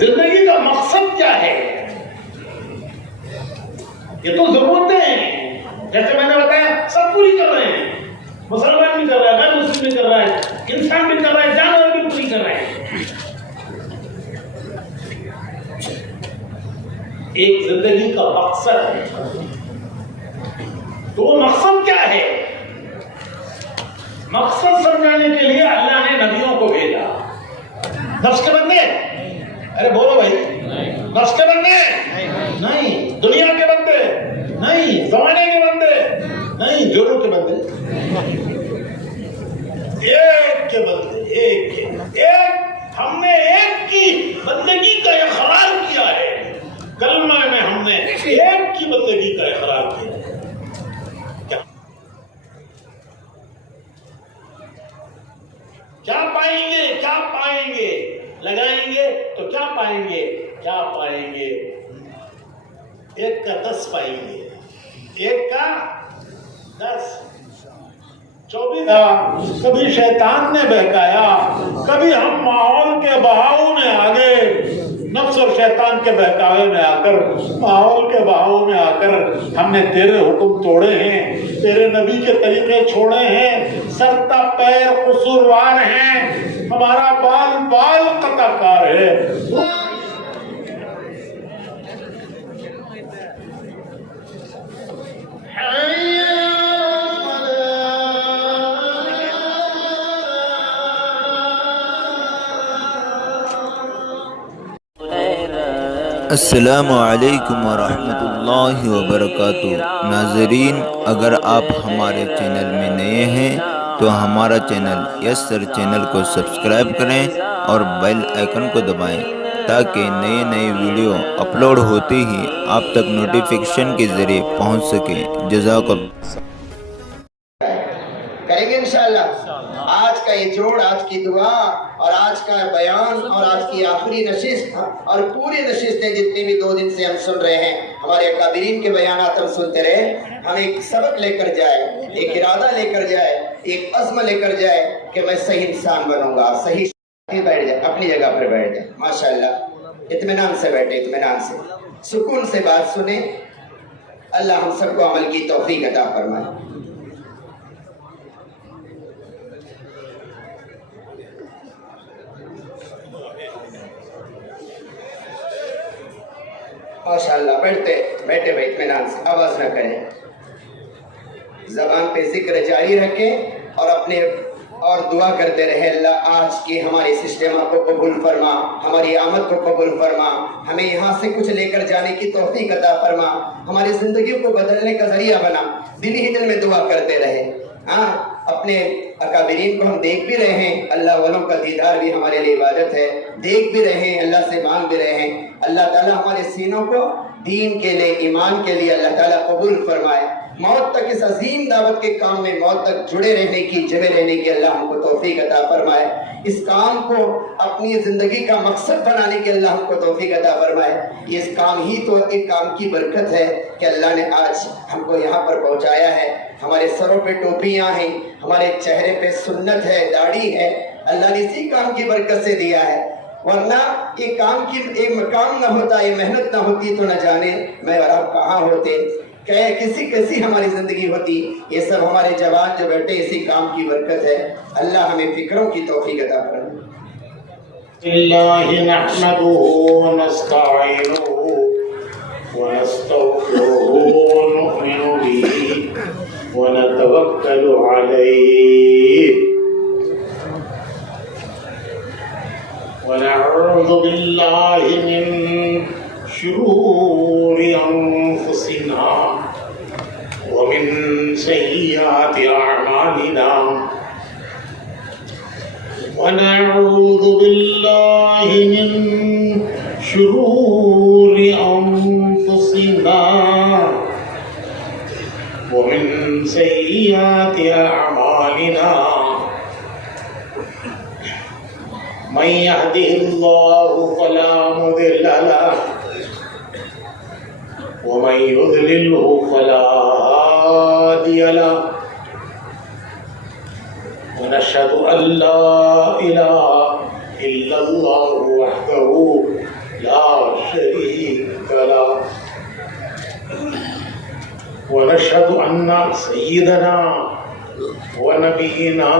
زندگی کا مقصد کیا ہے؟ یہ تو ضرورتیں ہیں، جیسے میں نے بتایا سب پوری کر رہے ہیں، مسلمان بھی کر رہا ہے، غیر مسلم بھی کر رہا ہے، انسان بھی کر رہا ہے، جانور بھی پوری کر رہے ہیں۔ ایک زندگی کا مقصد ہے، تو وہ مقصد کیا ہے؟ مقصد سمجھانے کے لیے اللہ نے نبیوں کو بھیجا۔ نفس کے بندے، ارے بولو بھائی، نفس کے بندے نہیں، دنیا کے بندے نہیں، زمانے کے بندے نہیں، جوڑوں کے بندے، ایک کے بندے، ایک ہم نے ایک کی بندگی کا اقرار کیا ہے۔ کلمہ میں ہم نے ایک کی بندگی کا اقرار کیا ہے۔ کیا پائیں گے؟ کیا پائیں گے؟ لگائیں گے تو کیا پائیں گے؟ کیا پائیں گے؟ ایک کا 10 پائیں گے، ایک کا 10، 24۔ کبھی شیطان نے بہکایا، کبھی ہم ماحول کے بہاؤ میں آگے، نفس اور شیطان کے بہکاوے میں آ کر، ماحول کے بہاؤ میں آ کر ہم نے تیرے حکم توڑے ہیں، تیرے نبی کے طریقے چھوڑے ہیں، سرتا پیر قصوروار ہیں، ہمارا بال بال قطع کار ہے۔ السلام علیکم ورحمۃ اللہ وبرکاتہ۔ ناظرین، اگر آپ ہمارے چینل میں نئے ہیں تو ہمارا چینل یس سر چینل کو سبسکرائب کریں اور بیل آئیکن کو دبائیں تاکہ نئے ویڈیو اپلوڈ ہوتے ہی آپ تک نوٹیفیکیشن کے ذریعے پہنچ سکے۔ جزاک اللہ۔ کریں گے انشاءاللہ۔ آج کا یہ جوڑ، آج کی دعا اور آج کا بیان اور آج کی آخری نشست اور پوری نشستیں جتنی بھی 2 دن سے ہم سن رہے ہیں، ہمارے اکابرین کے بیانات ہم سنتے رہے، ہم ایک سبق لے کر جائے، ایک ارادہ لے کر جائے، ایک عزم لے کر جائے کہ میں صحیح انسان بنوں گا، صحیح بیٹھ جائے، اپنی جگہ پر بیٹھ جائے، ماشاءاللہ اطمینان سے بیٹھے، اطمینان سے سکون سے بات سنیں۔ اللہ ہم سب کو عمل کی توفیق عطا فرمائے۔ ماشاءاللہ بیٹھے بھائی اطمینان سے، آواز نہ کریں، زبان پہ ذکر جاری رکھیں اور دعا کرتے رہے، اللہ آج کی ہماری اس اجتماع کو قبول فرما، ہماری آمد کو قبول فرما، ہمیں یہاں سے کچھ لے کر جانے کی توفیق عطا فرما، ہماری زندگی کو بدلنے کا ذریعہ بنا۔ دل ہی دل میں دعا کرتے رہے۔ اپنے اکابرین کو ہم دیکھ بھی رہے ہیں، اللہ والوں کا دیدار بھی ہمارے لیے عبادت ہے، دیکھ بھی رہے ہیں، اللہ سے مانگ بھی رہے ہیں۔ اللہ تعالیٰ ہمارے سینوں کو دین کے لیے، ایمان کے لیے اللہ تعالیٰ قبول فرمائے۔ موت تک اس عظیم دعوت کے کام میں موت تک جڑے رہنے کی، جمے رہنے کی اللہ ہم کو توفیق عطا فرمائے۔ اس کام کو اپنی زندگی کا مقصد بنانے کی اللہ ہم کو توفیق عطا فرمائے۔ اس کام ہی تو ایک کام کی برکت ہے کہ اللہ نے آج ہم کو یہاں پر پہنچایا ہے۔ ہمارے سروں پہ ٹوپیاں ہیں، ہمارے چہرے پہ سنت ہے، داڑھی ہے، اللہ نے اسی کام کی برکت سے دیا ہے، ورنہ یہ کام کی ایک مقام نہ ہوتا، یہ محنت نہ ہوتی تو نہ جانے میں اور آپ کہاں ہوتے، کیسی ہماری زندگی ہوتی۔ یہ سب ہمارے جوان جو بیٹھے اسی کام کی برکت ہے۔ اللہ ہمیں فکروں کی توفیق عطا فرمائے۔ اللہ نحمدہ ونستعینہ ونستغفرہ ونؤمن بہ ونتوکل علیہ ونعوذ باللہ من شرور انفسنا ومن سیئات اعمالنا ونعوذ باللہ من شرور انفسنا ومن سیئات اعمالنا من يهده الله فلا مضل له ومن يضلله فلا هادي له ونشهد أن لا إله إلا الله وحده أن سيدنا ونبينا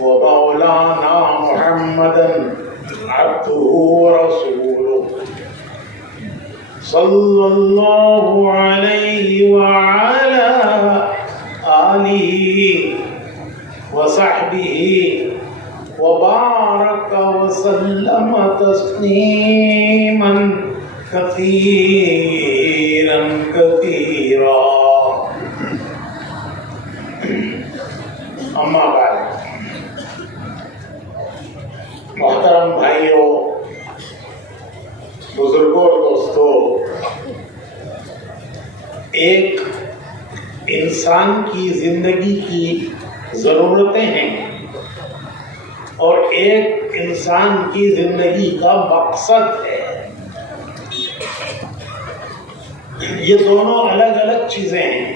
ومولانا محمدا عبده ورسوله صلى الله عليه وعلى آله وصحبه وبارك وسلم تسليما كثيرا كثيرا اما بعد محترم بھائیوں، بزرگوں اور دوستوں، ایک انسان کی زندگی کی ضرورتیں ہیں اور ایک انسان کی زندگی کا مقصد ہے۔ یہ دونوں الگ الگ چیزیں ہیں۔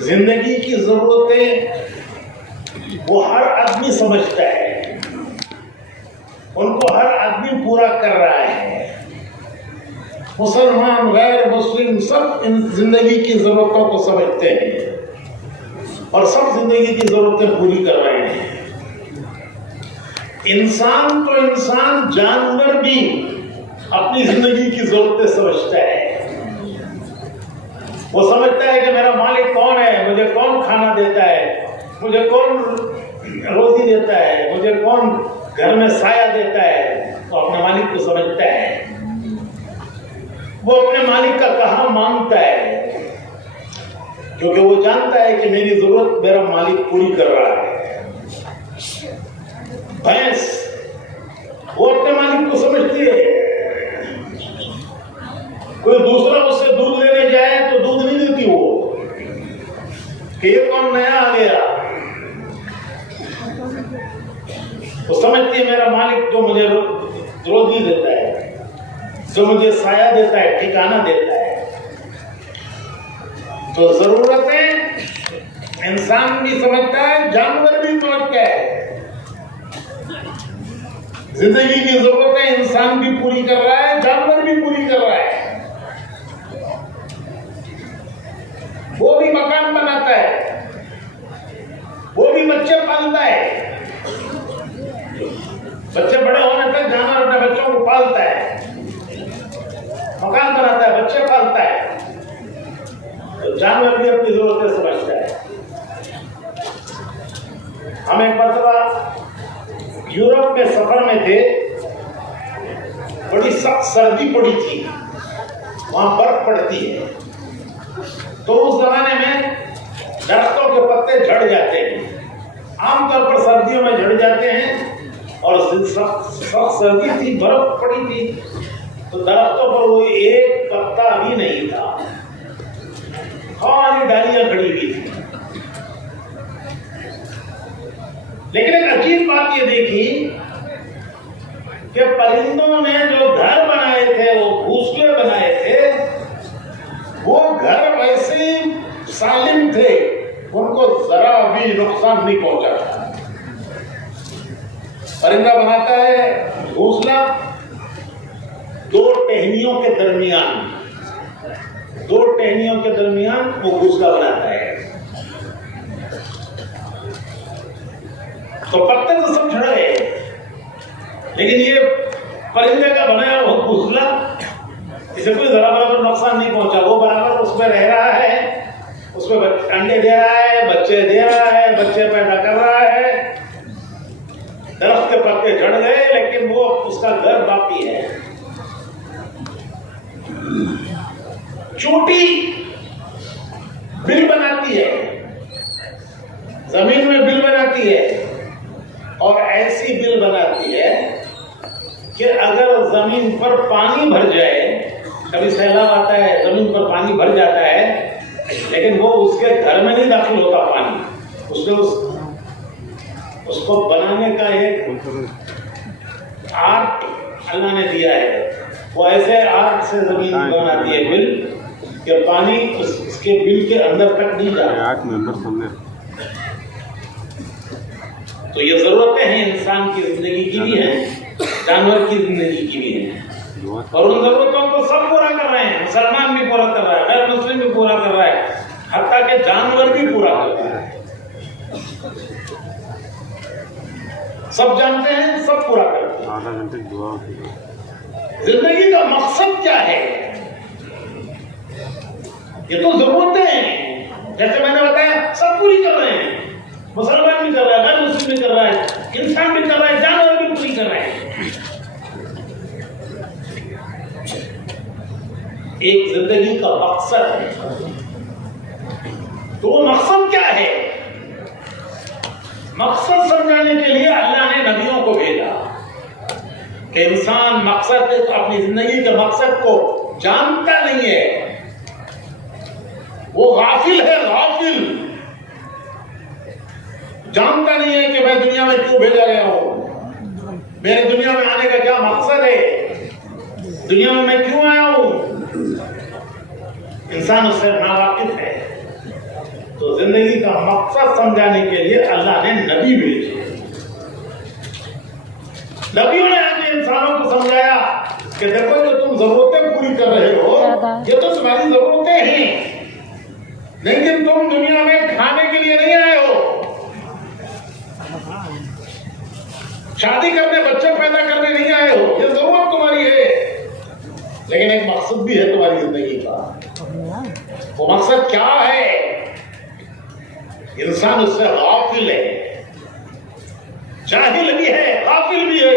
زندگی کی ضرورتیں وہ ہر آدمی سمجھتا ہے، ان کو ہر آدمی پورا کر رہا ہے۔ مسلمان، غیر مسلم، سب ان زندگی کی ضرورتوں کو سمجھتے ہیں اور سب زندگی کی ضرورتیں پوری کر رہے ہیں۔ انسان تو انسان، جانور بھی اپنی زندگی کی ضرورتیں سمجھتا ہے۔ وہ سمجھتا ہے کہ میرا مالک کون ہے، مجھے کون کھانا دیتا ہے، مجھے کون روزی دیتا ہے، مجھے کون گھر میں سایہ دیتا ہے۔ وہ اپنے مالک کو سمجھتا ہے، وہ اپنے مالک کا کہا مانگتا ہے، کیونکہ وہ جانتا ہے کہ میری ضرورت میرا مالک پوری کر رہا ہے۔ بھینس وہ اپنے مالک کو سمجھتی ہے۔ کوئی دوسرا اس سے دودھ لینے جائے تو دودھ نہیں دیتی وہ، کہ یہ کون نیا آ گیا۔ وہ سمجھتی ہے میرا مالک جو مجھے روزی دیتا ہے، جو مجھے سایہ دیتا ہے، ٹھکانہ دیتا ہے۔ تو ضرورتیں انسان بھی سمجھتا ہے، جانور بھی سمجھتا ہے۔ زندگی کی ضرورتیں انسان بھی پوری کر رہا ہے، جانور بھی پوری کر رہا ہے۔ وہ بھی مکان بناتا ہے، وہ بھی بچے پالتا ہے۔ بچے بڑے ہونے تک جانور اپنے بچوں کو پالتا ہے، مکان بناتا ہے، بچے پالتا ہے۔ تو جانور بھی اپنی ضرورتیں سمجھتا ہے۔ ہم ایک مرتبہ یورپ کے سفر میں تھے، بڑی سخت سردی پڑی تھی، وہاں برف پڑتی ہے۔ تو اس زمانے میں درختوں کے پتے جھڑ جاتے ہیں، عام طور پر سردیوں میں جھڑ جاتے ہیں، اور سخت سردی تھی، برف پڑی تھی، تو درختوں پر وہ ایک پتا بھی نہیں تھا، خالی ڈالیاں کھڑی ہوئی تھی۔ لیکن ایک عجیب بات یہ دیکھی کہ پرندوں نے جو گھر بنائے تھے، وہ گھونسلے بنائے تھے، وہ گھر ویسے سالم تھے، ان کو ذرا بھی نقصان نہیں پہنچا تھا۔ پرندہ بناتا ہے گھونسلہ دو ٹہنیوں کے درمیان وہ گھونسلہ بناتا ہے۔ تو پتے تو سب جھڑ گئے، لیکن یہ پرندے کا بنایا وہ گھونسلہ، اسے کوئی ذرا برابر نقصان نہیں پہنچا۔ وہ برابر اس میں رہ رہا ہے، اس میں انڈے دے رہا ہے، بچے دے رہا ہے، بچے پیدا کر رہا ہے۔ درخت کے پتے جھڑ گئے، لیکن وہ اس کا گھر باقی ہے۔ چونٹی بل بناتی ہے، زمین میں بل بناتی ہے، اور ایسی بل بناتی ہے کہ اگر زمین پر پانی بھر جائے، کبھی سیلاب آتا ہے، زمین پر پانی بھر جاتا ہے، لیکن وہ اس کے گھر میں نہیں داخل ہوتا پانی، اس نے اس کو بنانے کا ایک آرٹ اللہ نے دیا ہے۔ وہ ایسے آرٹ سے زمین بناتی ہے بل کہ پانی اس کے بل کے اندر تک نہیں جاتا۔ تو یہ ضرورتیں ہیں، انسان کی زندگی کی بھی ہیں، جانور کی زندگی کی بھی ہیں۔ اور ان ضرورتوں کو سب پورا کر رہے ہیں. مسلمان بھی پورا کر رہا ہے, غیر مسلم بھی پورا کر رہا ہے, حتیٰ کہ جانور بھی پورا کر رہا ہے. سب جانتے ہیں, سب پورا کرتے ہیں. زندگی کا مقصد کیا ہے؟ یہ تو ضرورتیں ہیں, جیسے میں نے بتایا سب پوری کر رہے ہیں. مسلمان بھی کر رہا ہے, غیر مسلم بھی کر رہا ہے, انسان بھی کر رہا ہے, جانور بھی پوری کر رہے ہیں. ایک زندگی کا مقصد ہے. تو وہ مقصد کیا ہے؟ مقصد سمجھانے کے لیے اللہ نے نبیوں کو بھیجا کہ انسان مقصد اپنی زندگی کے مقصد کو جانتا نہیں ہے, وہ غافل ہے. غافل جانتا نہیں ہے کہ میں دنیا میں کیوں بھیجا گیا ہوں, میرے دنیا میں آنے کا کیا مقصد ہے, دنیا میں کیوں آیا ہوں. انسان اس سے ناواقف ہے. تو زندگی کا مقصد سمجھانے کے لیے اللہ نے نبی بھیجے. نبیوں نے آگے انسانوں کو سمجھایا کہ دیکھو جو تم ضرورتیں پوری کر رہے ہو یہ تو تمہاری ضرورتیں ہیں, لیکن تم دنیا میں کھانے کے لیے نہیں آئے ہو, شادی کرنے, بچے پیدا کرنے نہیں آئے ہو. یہ ضرورت تمہاری ہے, لیکن ایک مقصد بھی ہے تمہاری زندگی کا. وہ مقصد کیا ہے؟ انسان اس سے غافل ہے, جاہل بھی ہے, غافل بھی ہے.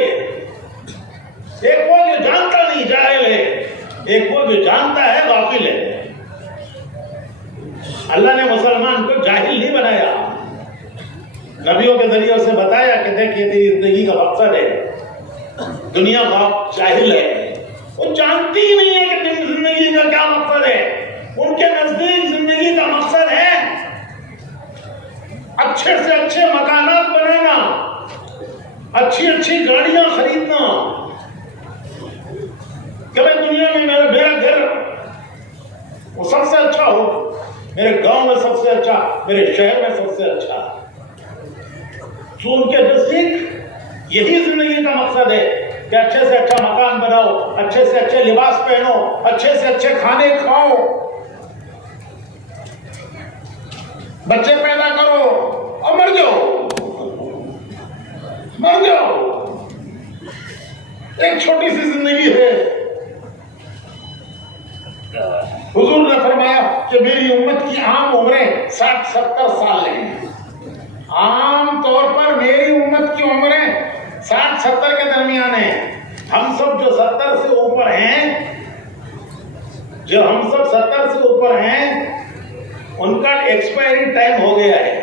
ایک وہ جو جانتا نہیں جاہل ہے, ایک وہ جو جانتا ہے غافل ہے. اللہ نے مسلمان کو جاہل نہیں بنایا, نبیوں کے ذریعے اسے بتایا کہ دیکھیے تیری زندگی کا مقصد ہے. دنیا جاہل ہے, وہ جانتی ہی نہیں ہے کہ تیری زندگی کا کیا مقصد ہے. ان کے نزدیک زندگی کا مقصد ہے اچھے سے اچھے مکانات بنانا, اچھی اچھی گاڑیاں خریدنا, کہ میں دنیا میں میرا گھر وہ سب سے اچھا ہو, میرے گاؤں میں سب سے اچھا, میرے شہر میں سب سے اچھا. تو ان کے نزدیک یہی زندگی کا مقصد ہے کہ اچھے سے اچھا مکان بناؤ, اچھے سے اچھے لباس پہنو, اچھے سے اچھے کھانے کھاؤ, بچے پیدا کرو اور مر جاؤ. ایک چھوٹی سی زندگی ہے. حضور نے فرمایا کہ میری امت کی عام عمریں 60-70 سال ہیں. عام طور پر میری امت کی عمریں 60-70 کے درمیان ہیں. ہم سب جو 70 سے اوپر ہیں, ان کا ایکسپائری ٹائم ہو گیا ہے.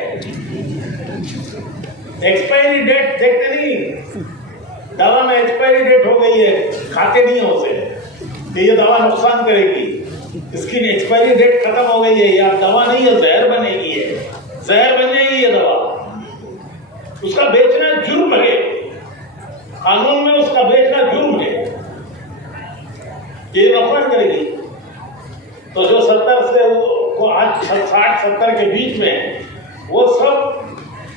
ایکسپائری ڈیٹ دیکھتے نہیں, دوا میں ایکسپائری ڈیٹ ہو گئی ہے, کھاتے نہیں ہو اسے کہ یہ دوا نقصان کرے گی. اس کی ایکسپائری ڈیٹ ختم ہو گئی ہے, یا دوا نہیں ہے, زہر بنے گی, ہے زہر بن جائے گی یہ دوا. اس کا بیچنا جرم ہے, قانون میں اس کا بیچنا جرم ہے, یہ نقصان کرے گی. تو جو 70 سے 60-70 کے بیچ میں وہ سب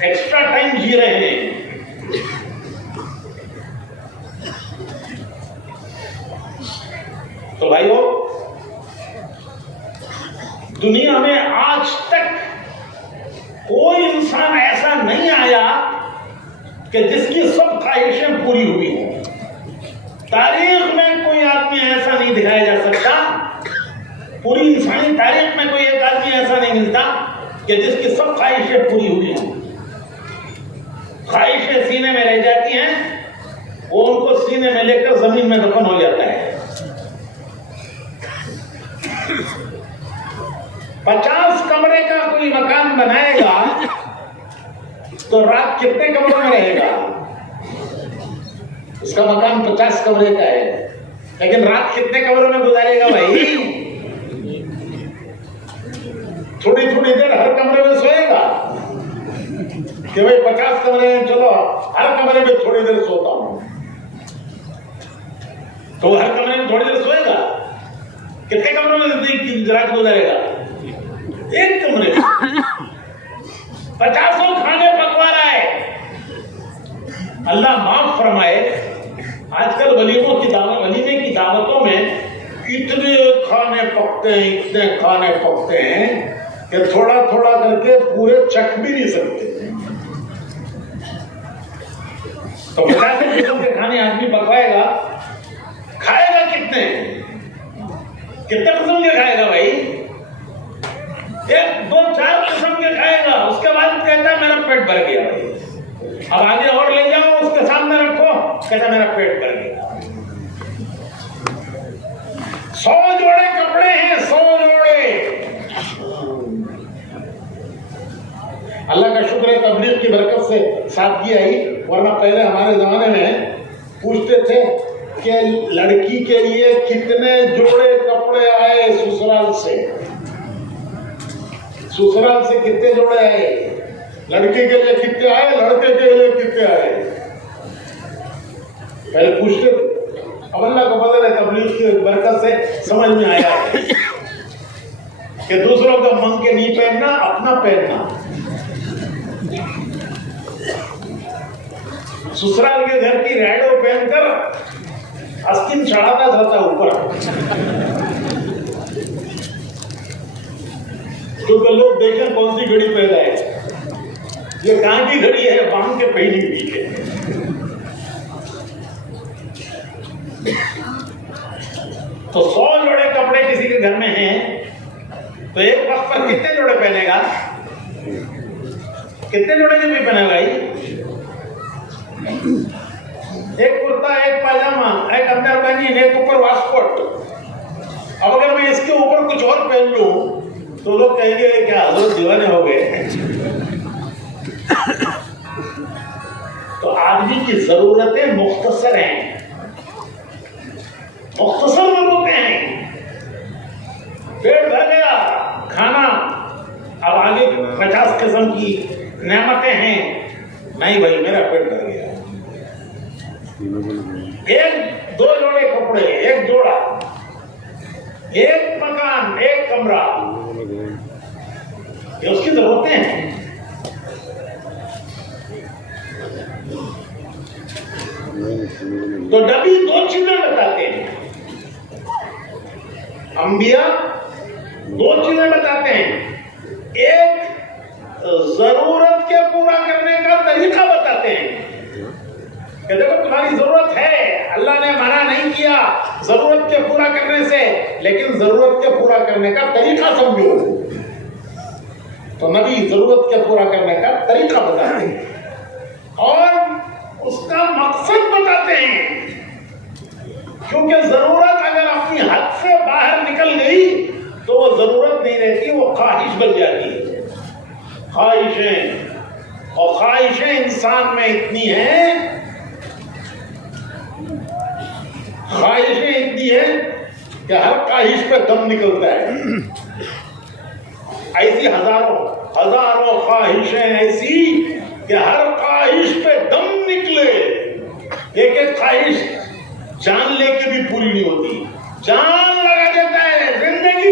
ایکسٹرا ٹائم جی رہے ہیں. تو بھائیو, دنیا میں آج تک کوئی انسان ایسا نہیں آیا کہ جس کی سب خواہشیں پوری ہوئی ہیں. تاریخ میں کوئی آدمی ایسا نہیں دکھایا جا سکتا, پوری انسانی تاریخ میں کوئی ایک آدمی ایسا نہیں ملتا کہ جس کی سب خواہشیں پوری ہوئی ہیں. خواہشیں سینے میں رہ جاتی ہیں, وہ ان کو سینے میں لے کر زمین میں دفن ہو جاتا ہے. 50 کمرے کا کوئی مکان بنائے گا تو رات کتنے کمروں میں رہے گا؟ اس کا مکان 50 کمرے کا ہے, لیکن رات کتنے کمروں میں گزارے گا بھائی؟ تھوڑی تھوڑی دیر ہر کمرے میں سوئے گا کہ بھائی 50 کمرے ہیں, چلو ہر کمرے میں تھوڑی دیر سوتا ہوں. تو ہر کمرے میں تھوڑی دیر سوئے گا. کتنے کمروں میں رات گزارے گا؟ ایک کمرے میں 50 کھانے پکوا رہا ہے. اللہ معاف فرمائے, آج کل ولیمے کی دعوتوں میں اتنے کھانے پکتے ہیں کہ تھوڑا تھوڑا کر کے پورے چکھ بھی نہیں سکتے. تو 50 قسم کے کھانے آدمی پکوائے گا, کھائے گا کتنے قسم کے کھائے گا بھائی؟ 1 2 4 قسم کے کھائے گا, اس کے بعد کہتا ہے میرا پیٹ بھر گیا بھائی. اب آگے اور لے جاؤ, اس کے سامنے رکھو, کہتا ہے میرا پیٹ بھر گیا. 100 جوڑے کپڑے ہیں, 100 جوڑے. اللہ کا شکر ہے تبلیغ کی برکت سے سادگی آئی, ورنہ پہلے ہمارے زمانے میں پوچھتے تھے کہ لڑکی کے لیے کتنے جوڑے کپڑے آئے سسرال سے کتنے جوڑے آئے, لڑکی کے لیے کتنے آئے, لڑکے کے لیے کتنے آئے, پہلے پوچھتے تھے. اب اللہ کو فضل ہے تبلیغ کی برکت سے سمجھ میں آیا ہے کہ دوسروں کا منگ کے نہیں پہننا, اپنا پہننا. سسرال کے گھر کی ریڈو پہن کر آستین چڑھاتا جاتا اوپر, کیونکہ لوگ دیکھیں کون سی گھڑی پیدا ہے, یہ کہاں کی گھڑی ہے, باندھ کے پہنی ہوئی ہے. تو 100 جوڑے کپڑے کسی کے گھر میں ہیں تو ایک وقت پر کتنے جوڑے پہنے گا, کتنے جوڑے کے بھی پہنے بھائی؟ ایک کرتا, ایک پاجامہ, ایک اندر بنین, ایک اوپر واسکوٹ. اب اگر میں اس کے اوپر کچھ اور پہن لوں تو لوگ کہیں گے کیا حضرت دیوانے ہو گئے. تو آدمی کی ضرورتیں مختصر ہیں, مختصر ضرورتیں ہیں. پیٹ بھر گیا کھانا, اب آگے 50 قسم کی نعمتیں ہیں. نہیں بھائی میرا پیٹ بھر گیا. 1 2 جوڑے کپڑے, 1 جوڑا, 1 مکان, 1 کمرہ, یہ اس کی ضرورتیں ہیں. تو نبی 2 چیزیں بتاتے ہیں, انبیاء 2 چیزیں بتاتے ہیں. ایک ضرورت کے پورا کرنے کا طریقہ بتاتے ہیں کہ دیکھو تمہاری ضرورت ہے, اللہ نے منع نہیں کیا ضرورت کے پورا کرنے سے, لیکن ضرورت کے پورا کرنے کا طریقہ سمجھو. تو نبی ضرورت کے پورا کرنے کا طریقہ بتاتے ہیں اور اس کا مقصد بتاتے ہیں, کیونکہ ضرورت اگر اپنی حد سے باہر نکل گئی تو وہ ضرورت نہیں رہتی, وہ خواہش بن جاتی ہے. خواہشیں انسان میں اتنی ہیں, خواہشیں اتنی ہیں کہ ہر خواہش پہ دم نکلتا ہے. ایسی ہزاروں خواہشیں ایسی کہ ہر خواہش پہ دم نکلے. ایک خواہش جان لے کے بھی پوری نہیں ہوتی, جان لگا دیتا ہے, زندگی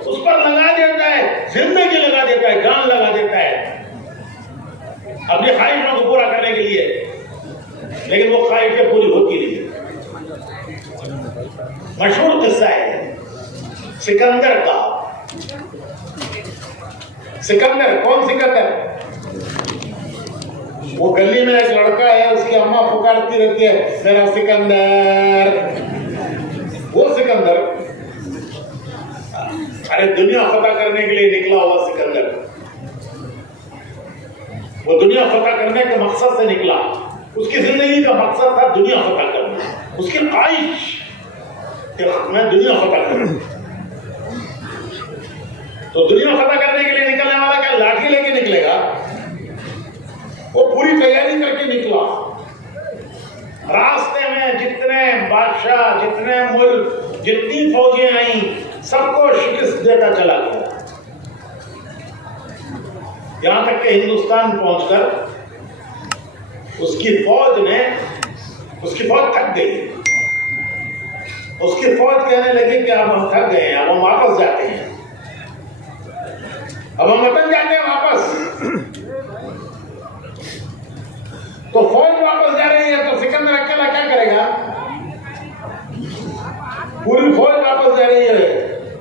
اس پر لگا دیتا ہے, زندگی لگا دیتا ہے, جان لگا دیتا ہے اپنی خواہشوں کو پورا کرنے کے لیے, لیکن وہ خواہشیں پوری ہوتی نہیں. مشہور قصہ ہے سکندر کا. سکندر کون سکندر؟ وہ گلی میں ایک لڑکا ہے, اس کی اماں پکارتی رہتی ہے میرا سکندر. وہ سکندر ارے دنیا فتح کرنے کے لیے نکلا ہوا سکندر, وہ دنیا فتح کرنے کے مقصد سے نکلا. اس کی زندگی کا مقصد تھا دنیا فتح کرنا, اس کی خواہش کہ میں دنیا فتح کروں. تو دنیا فتح کرنے کے لیے نکلنے والا کیا لاٹھی لے کے نکلے گا؟ وہ پوری تیاری کر کے نکلا. راستے میں جتنے بادشاہ, جتنے ملک, جتنی فوجیں آئیں, سب کو شکست دیتا چلا گیا. یہاں تک کہ ہندوستان پہنچ کر اس کی فوج تھک گئی. اس کی فوج کہنے لگی کہ اب ہم تھک گئے ہیں, اب ہم واپس جاتے ہیں, اب ہم وطن جاتے ہیں واپس. تو فوج واپس جا رہی ہے تو سکندر اکیلا کیا کرے گا؟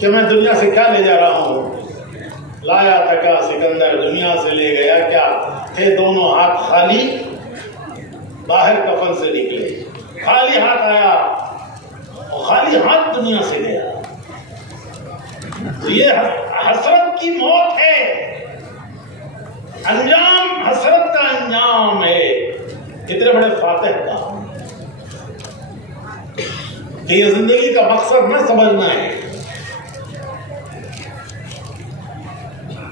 کہ میں دنیا سے کیا لے جا رہا ہوں؟ لایا تھکا سکندر دنیا سے لے گیا کیا؟ تھے دونوں ہاتھ خالی باہر کفن سے نکلے، خالی ہاتھ آیا اور خالی ہاتھ دنیا سے گیا۔ یہ حسرت کی موت ہے، انجام حسرت کا انجام ہے۔ کتنے بڑے فاتح کا کہ یہ زندگی کا مقصد نہ سمجھنا ہے۔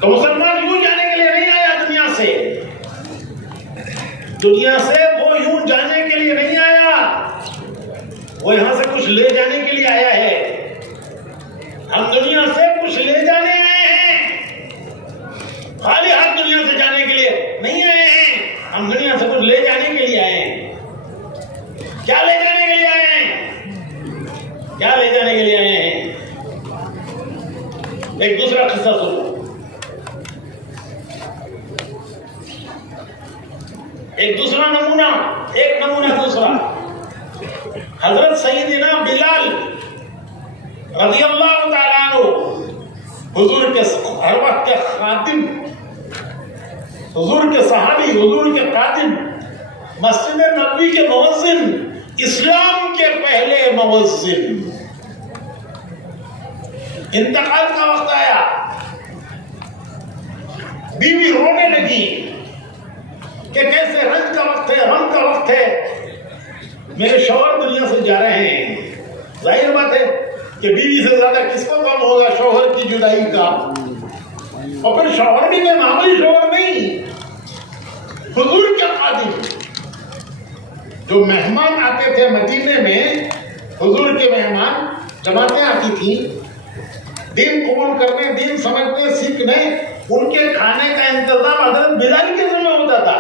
تو مسلمان یوں جانے کے لیے نہیں آیا دنیا سے، دنیا سے وہ یوں جانے کے لیے نہیں آیا، وہ یہاں سے کچھ لے جانے کے لیے آیا ہے۔ ہم دنیا سے کچھ لے جانے آئے ہیں، خالی ہاتھ دنیا سے جانے کے لیے نہیں آئے ہیں، ہم دنیا سے کچھ لے جانے کے لیے آئے ہیں۔ کیا لے جانے کے لیے آئے ہیں؟ کیا لے جانے کے لیے آئے ہیں؟ ایک دوسرا قصہ سنو، ایک دوسرا نمونہ، ایک نمونہ دوسرا۔ حضرت سیدنا بلال رضی اللہ تعالیٰ عنہ، حضور کے ہر وقت کے خادم، حضور کے صحابی، حضور کے خادم، مسجد نبوی کے مؤذن، اسلام کے پہلے مؤذن، انتقال کا وقت آیا، بیوی رونے لگی کہ کیسے رنج کا وقت ہے، غم کا وقت ہے، میرے شوہر دنیا سے جا رہے ہیں۔ ظاہر بات ہے کہ بیوی سے زیادہ کس کو غم ہوگا شوہر کی جدائی کا، اور پھر شوہر بھی کوئی معمولی شوہر نہیں، حضور کے خادم۔ جو مہمان آتے تھے مدینے میں، حضور کے مہمان، جماعتیں آتی تھیں دین قبول کرنے، دین سمجھنے، سیکھنے، ان کے کھانے کا انتظام حضرت بلال کے ذمہ ہوتا تھا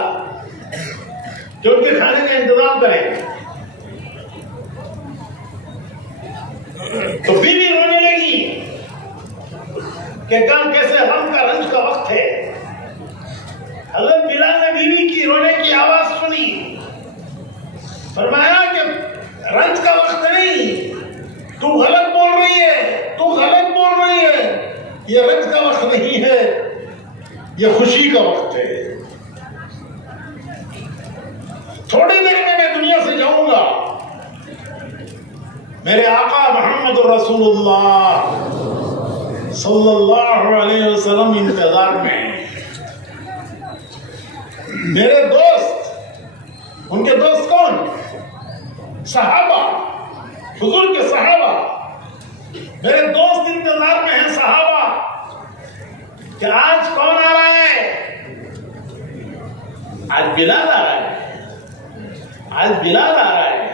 کہ ان کے کھانے کا انتظام کریں۔ تو بیوی رونے لگی کہ غم کیسے، غم کا رنج کا وقت ہے۔ حضرت بلال نے بیوی کی رونے کی آواز سنی، فرمایا کہ رنج کا وقت نہیں، تو غلط بول رہی ہے، تو غلط بول رہی ہے، یہ رنج کا وقت نہیں ہے، یہ خوشی کا وقت ہے۔ تھوڑی دیر میں دنیا سے جاؤں گا، میرے آقا محمد رسول اللہ صلی اللہ علیہ وسلم انتظار میں۔ میرے دوست، ان کے دوست کون؟ صحابہ، حضور کے صحابہ، میرے دوست انتظار میں ہیں صحابہ کہ آج کون آ رہا ہے؟ آج بلال آ رہا ہے، آج بلال آ رہا ہے۔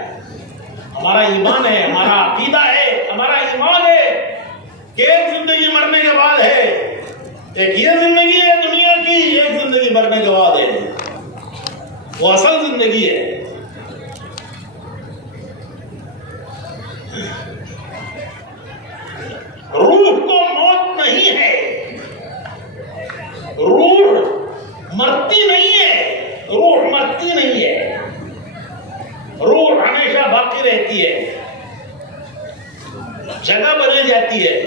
ہمارا ایمان ہے، ہمارا عقیدہ ہے، ہمارا ایمان ہے کہ ایک زندگی مرنے کے بعد ہے، ایک یہ زندگی ہے دنیا کی، ایک زندگی مرنے کے بعد ہے، وہ اصل زندگی ہے۔ روح کو موت نہیں ہے، روح مرتی نہیں ہے، روح مرتی نہیں ہے، روح ہمیشہ باقی رہتی ہے، جگہ بدل جاتی ہے۔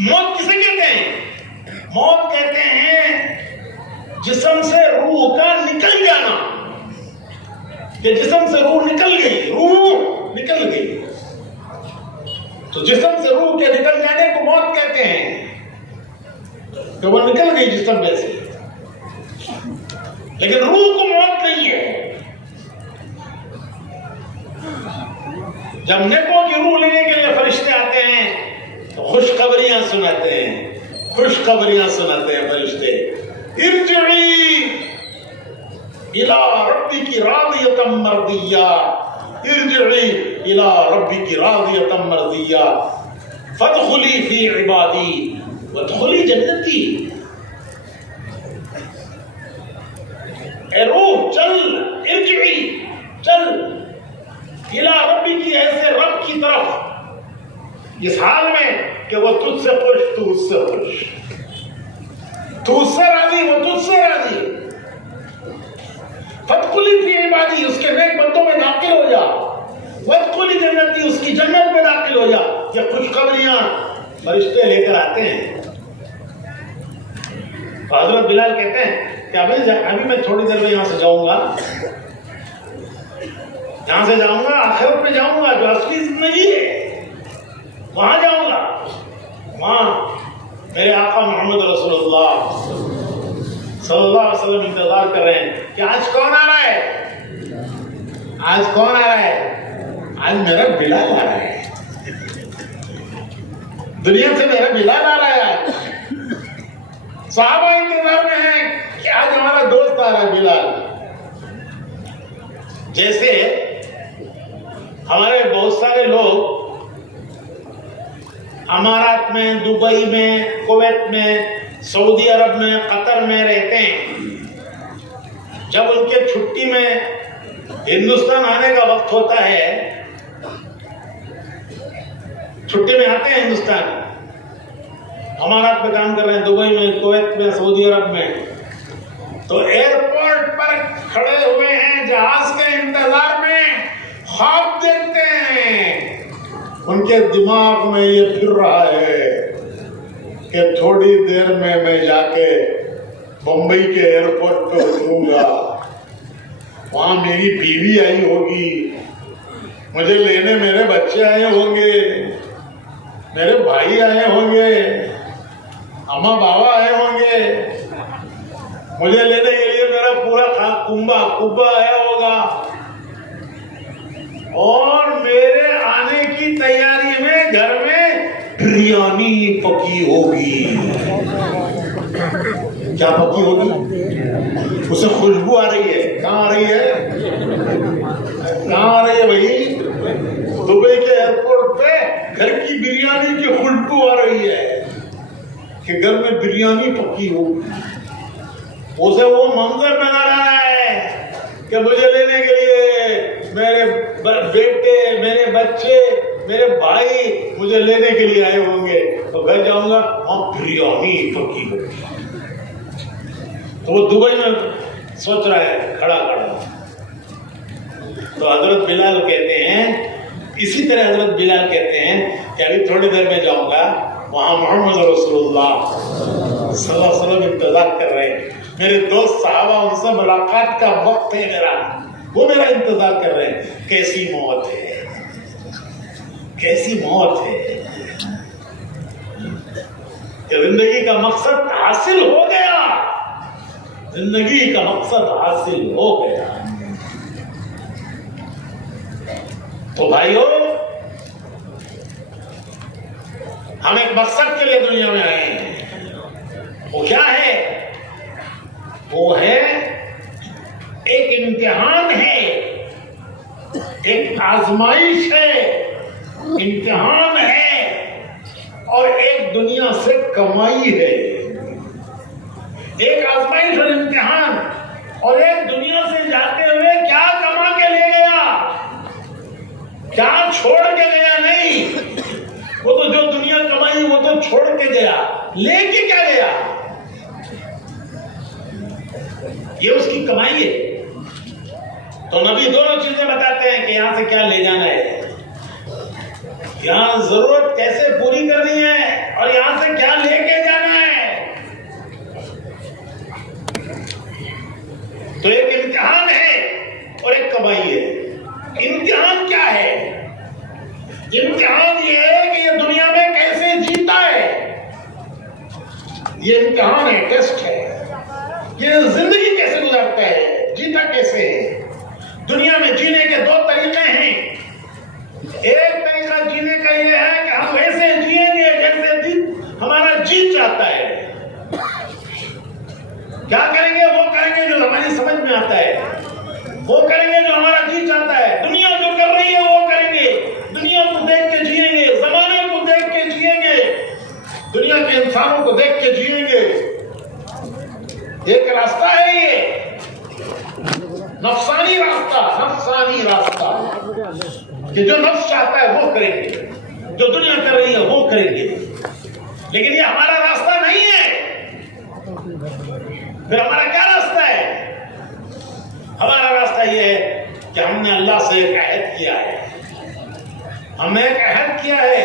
موت کسے کہتے ہیں؟ موت کہتے ہیں جسم سے روح کا نکل جانا، کہ جسم سے روح نکل گئی، روح نکل گئی، تو جسم سے روح کے نکل جانے کو موت کہتے ہیں، کہ وہ نکل گئی جسم میں سے۔ لیکن روح کو موت نہیں ہے۔ جب نیکوں کی روح لینے کے لیے فرشتے آتے ہیں تو خوشخبریاں سناتے ہیں، خوشخبریاں سناتے ہیں فرشتے۔ ارجعی الی ربک راضیۃ مرضیہ، ارجعی الی ربک راضیۃ مرضیہ فادخلی فی عبادی وادخلی جنتی۔ اے روح چل، ارجعی چل الی ربک کی، ایسے رب کی طرف، اس حال میں کہ وہ تجھ سے خوش، تو اس سے خوش، تو اس سے راضی، وہ تجھ سے راضی۔ فادخلی فی عبادی، اس کے نیک بندوں میں داخل ہو جا، وادخلی جنتی، اس کی جنت میں داخل ہو جا۔ یہ خوشخبری خوشخبریاں فرشتے لے کر آتے ہیں. تو حضرت بلال کہتے ہیں کہ ابھی میں تھوڑی دیر میں یہاں سے جاؤں گا, یہاں سے جاؤں گا, آخرت میں جاؤں گا, جو اصلی زندگی ہے وہاں جاؤں گا. وہاں میرے آقا محمد رسول اللہ صلی اللہ علیہ وسلم انتظار کر رہے ہیں کہ آج کون آ رہا ہے, آج کون آ رہا ہے. آج میرا بلال آ رہا ہے, دنیا سے میرا بلال آ رہا ہے. صحابہ انتظار میں ہیں کہ آج ہمارا دوست آ رہا ہے بلال. جیسے ہمارے بہت سارے لوگ امارات میں, دبئی میں, کویت میں, سعودی عرب میں, قطر میں رہتے ہیں. جب ان کے چھٹی میں ہندوستان آنے کا وقت ہوتا ہے, چھٹی میں آتے ہیں ہندوستان, امارات میں کام کر رہے ہیں, دبئی میں, کویت میں, سعودی عرب میں, تو ایئرپورٹ پر کھڑے ہوئے ہیں جہاز کے انتظار میں, خواب دیکھتے ہیں. ان کے دماغ میں یہ پھر رہا ہے کہ تھوڑی دیر میں جا کے بمبئی کے ایئرپورٹ پہ اتروں گا, وہاں میری بیوی آئی ہوگی, مجھے لینے میرے بچے آئے ہوں گے, میرے بھائی آئے ہوں گے, اماں بابا آئے ہوں گے, مجھے لینے کے لیے میرا پورا کنبہ آیا ہوگا, اور میرے آنے کی تیاری میں گھر میں بریانی پکی ہوگی. کیا پکی ہوگی؟ اسے خوشبو آ رہی ہے. کہاں آ رہی ہے؟ کہاں آ رہی ہے بھائی؟ دبئی کے ایئرپورٹ پہ گھر کی بریانی کی خوشبو آ رہی ہے کہ گھر میں بریانی پکی ہوگی. اسے وہ منظر نظر آ رہا ہے کہ مجھے لینے کے لیے میرے بیٹے, میرے بچے, میرے بھائی مجھے لینے کے لیے آئے ہوں گے, تو گھر جاؤں گا وہاں بریانی پکی ہوگی. تو وہ دبئی میں سوچ رہا ہے کھڑا. تو حضرت بلال کہتے ہیں, اسی طرح حضرت بلال کہتے ہیں کہ ابھی تھوڑی دیر میں جاؤں گا, وہاں محمد رسول اللہ صلی اللہ علیہ وسلم انتظار کر رہے ہیں, میرے دوست صحابہ ان سے ملاقات کا وقت ہے میرا, وہ میرا انتظار کر رہے ہیں. کیسی موت ہے, کیسی موت ہے کہ زندگی کا مقصد حاصل ہو گیا, زندگی کا مقصد حاصل ہو گیا. تو بھائیو, ہم ایک مقصد کے لیے دنیا میں آئے ہیں. وہ کیا ہے؟ وہ ہے ایک امتحان ہے, ایک آزمائش ہے, امتحان ہے, اور ایک دنیا سے کمائی ہے. ایک آزمائش اور امتحان, اور ایک دنیا سے جاتے ہوئے کیا کما کے لے گیا, کیا چھوڑ کے گیا. نہیں, وہ تو جو دنیا کمائی وہ تو چھوڑ کے گیا, لے کے کیا گیا؟ یہ اس کی کمائی ہے. تو نبی دونوں چیزیں بتاتے ہیں کہ یہاں سے کیا لے جانا ہے, یہاں ضرورت کیسے پوری کرنی ہے, اور یہاں سے کیا لے کے جانا ہے. تو ایک امتحان ہے اور ایک کمائی ہے. امتحان کیا ہے؟ امتحان یہ ہے کہ یہ دنیا میں کیسے جیتا ہے, یہ امتحان ہے, ٹیسٹ ہے. یہ زندگی کیسے گزارتا ہے, جیتا کیسے ہے. دنیا میں جینے کے دو طریقے ہیں. ایک طریقہ جینے کا یہ ہے کہ ہم ویسے جیئیں گے جیسے ہمارا جی چاہتا ہے. کیا کریں گے؟ وہ کریں گے جو ہماری سمجھ میں آتا ہے, وہ کریں گے جو ہمارا جی چاہتا ہے. دنیا جو کر رہی ہے وہ کریں گے, دنیا کو دیکھ کے جیئیں گے, زمانے کو دیکھ کے جیئیں گے, دنیا کے انسانوں کو دیکھ کے جیئیں گے. ایک راستہ ہے یہ نفسانی راستہ, نفسانی راستہ کہ جو نفس چاہتا ہے وہ کریں گے, جو دنیا کر رہی ہے وہ کریں گے. لیکن یہ ہمارا راستہ نہیں ہے. پھر ہمارا کیا راستہ ہے؟ ہمارا راستہ یہ ہے کہ ہم نے اللہ سے ایک عہد کیا ہے. ہم نے ایک عہد کیا ہے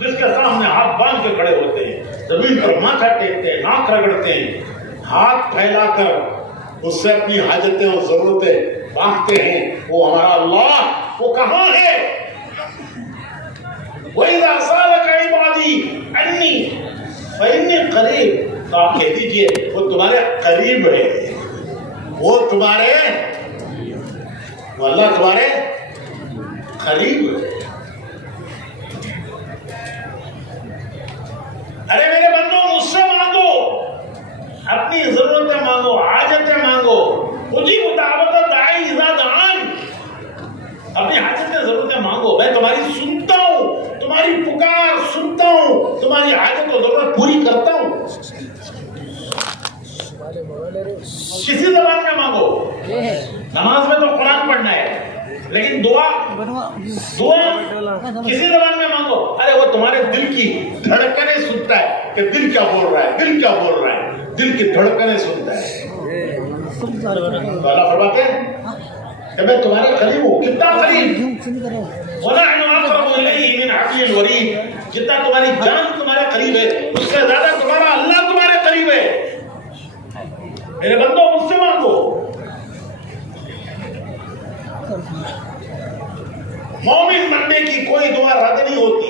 جس کے سامنے ہاتھ باندھ کے کھڑے ہوتے ہیں، زمین پر ماتھا ٹیکتے ہیں، ناک رگڑتے ہیں، ہاتھ پھیلا کر اس سے اپنی حاجتیں اور ضرورتیں مانگتے ہیں، وہ ہمارا اللہ وہ کہاں ہے؟ وَإِذَا سَأَلَكَ عِبَادِي عَنِّي فَإِنِّي قَرِيبٌ، تو آپ کہہ دیجئے وہ تمہارے قریب ہے، وہ اللہ تمہارے قریب ہے۔ ارے میرے بندوں، مجھ سے مانگو، اپنی ضرورتیں مانگو، حاجتیں مانگو، اجیب دعوت الداعی اذا دعان، اپنی حاجتیں ضرورتیں مانگو، میں تمہاری سنتا ہوں، تمہاری پکار سنتا ہوں، تمہاری حاجت و ضرورت پوری کرتا ہوں۔ کسی زبان میں مانگو، نماز میں تو قرآن پڑھنا ہے، لیکن دعا کسی زبان میں مانگو۔ ارے وہ تمہارے دل کی دھڑکنیں سنتا ہے کہ دل کیا بول رہا ہے، دل کیا بول رہا ہے، دل کی دھڑکنیں سنتا ہے۔ تو اللہ فرماتے ہیں کہ میں تمہارے قریب ہوں، کتنا قریب، وَنَحْنُ أَقْرَبُ إِلَيْهِ مِنْ حَبْلِ الْوَرِيدِ، جتنا تمہاری جان تمہارے قریب ہے اس سے زیادہ تمہارا اللہ تمہارے قریب ہے۔ میرے بندوں، مجھ سے مانگو۔ مومن بننے کی کوئی دعا رد نہیں ہوتی،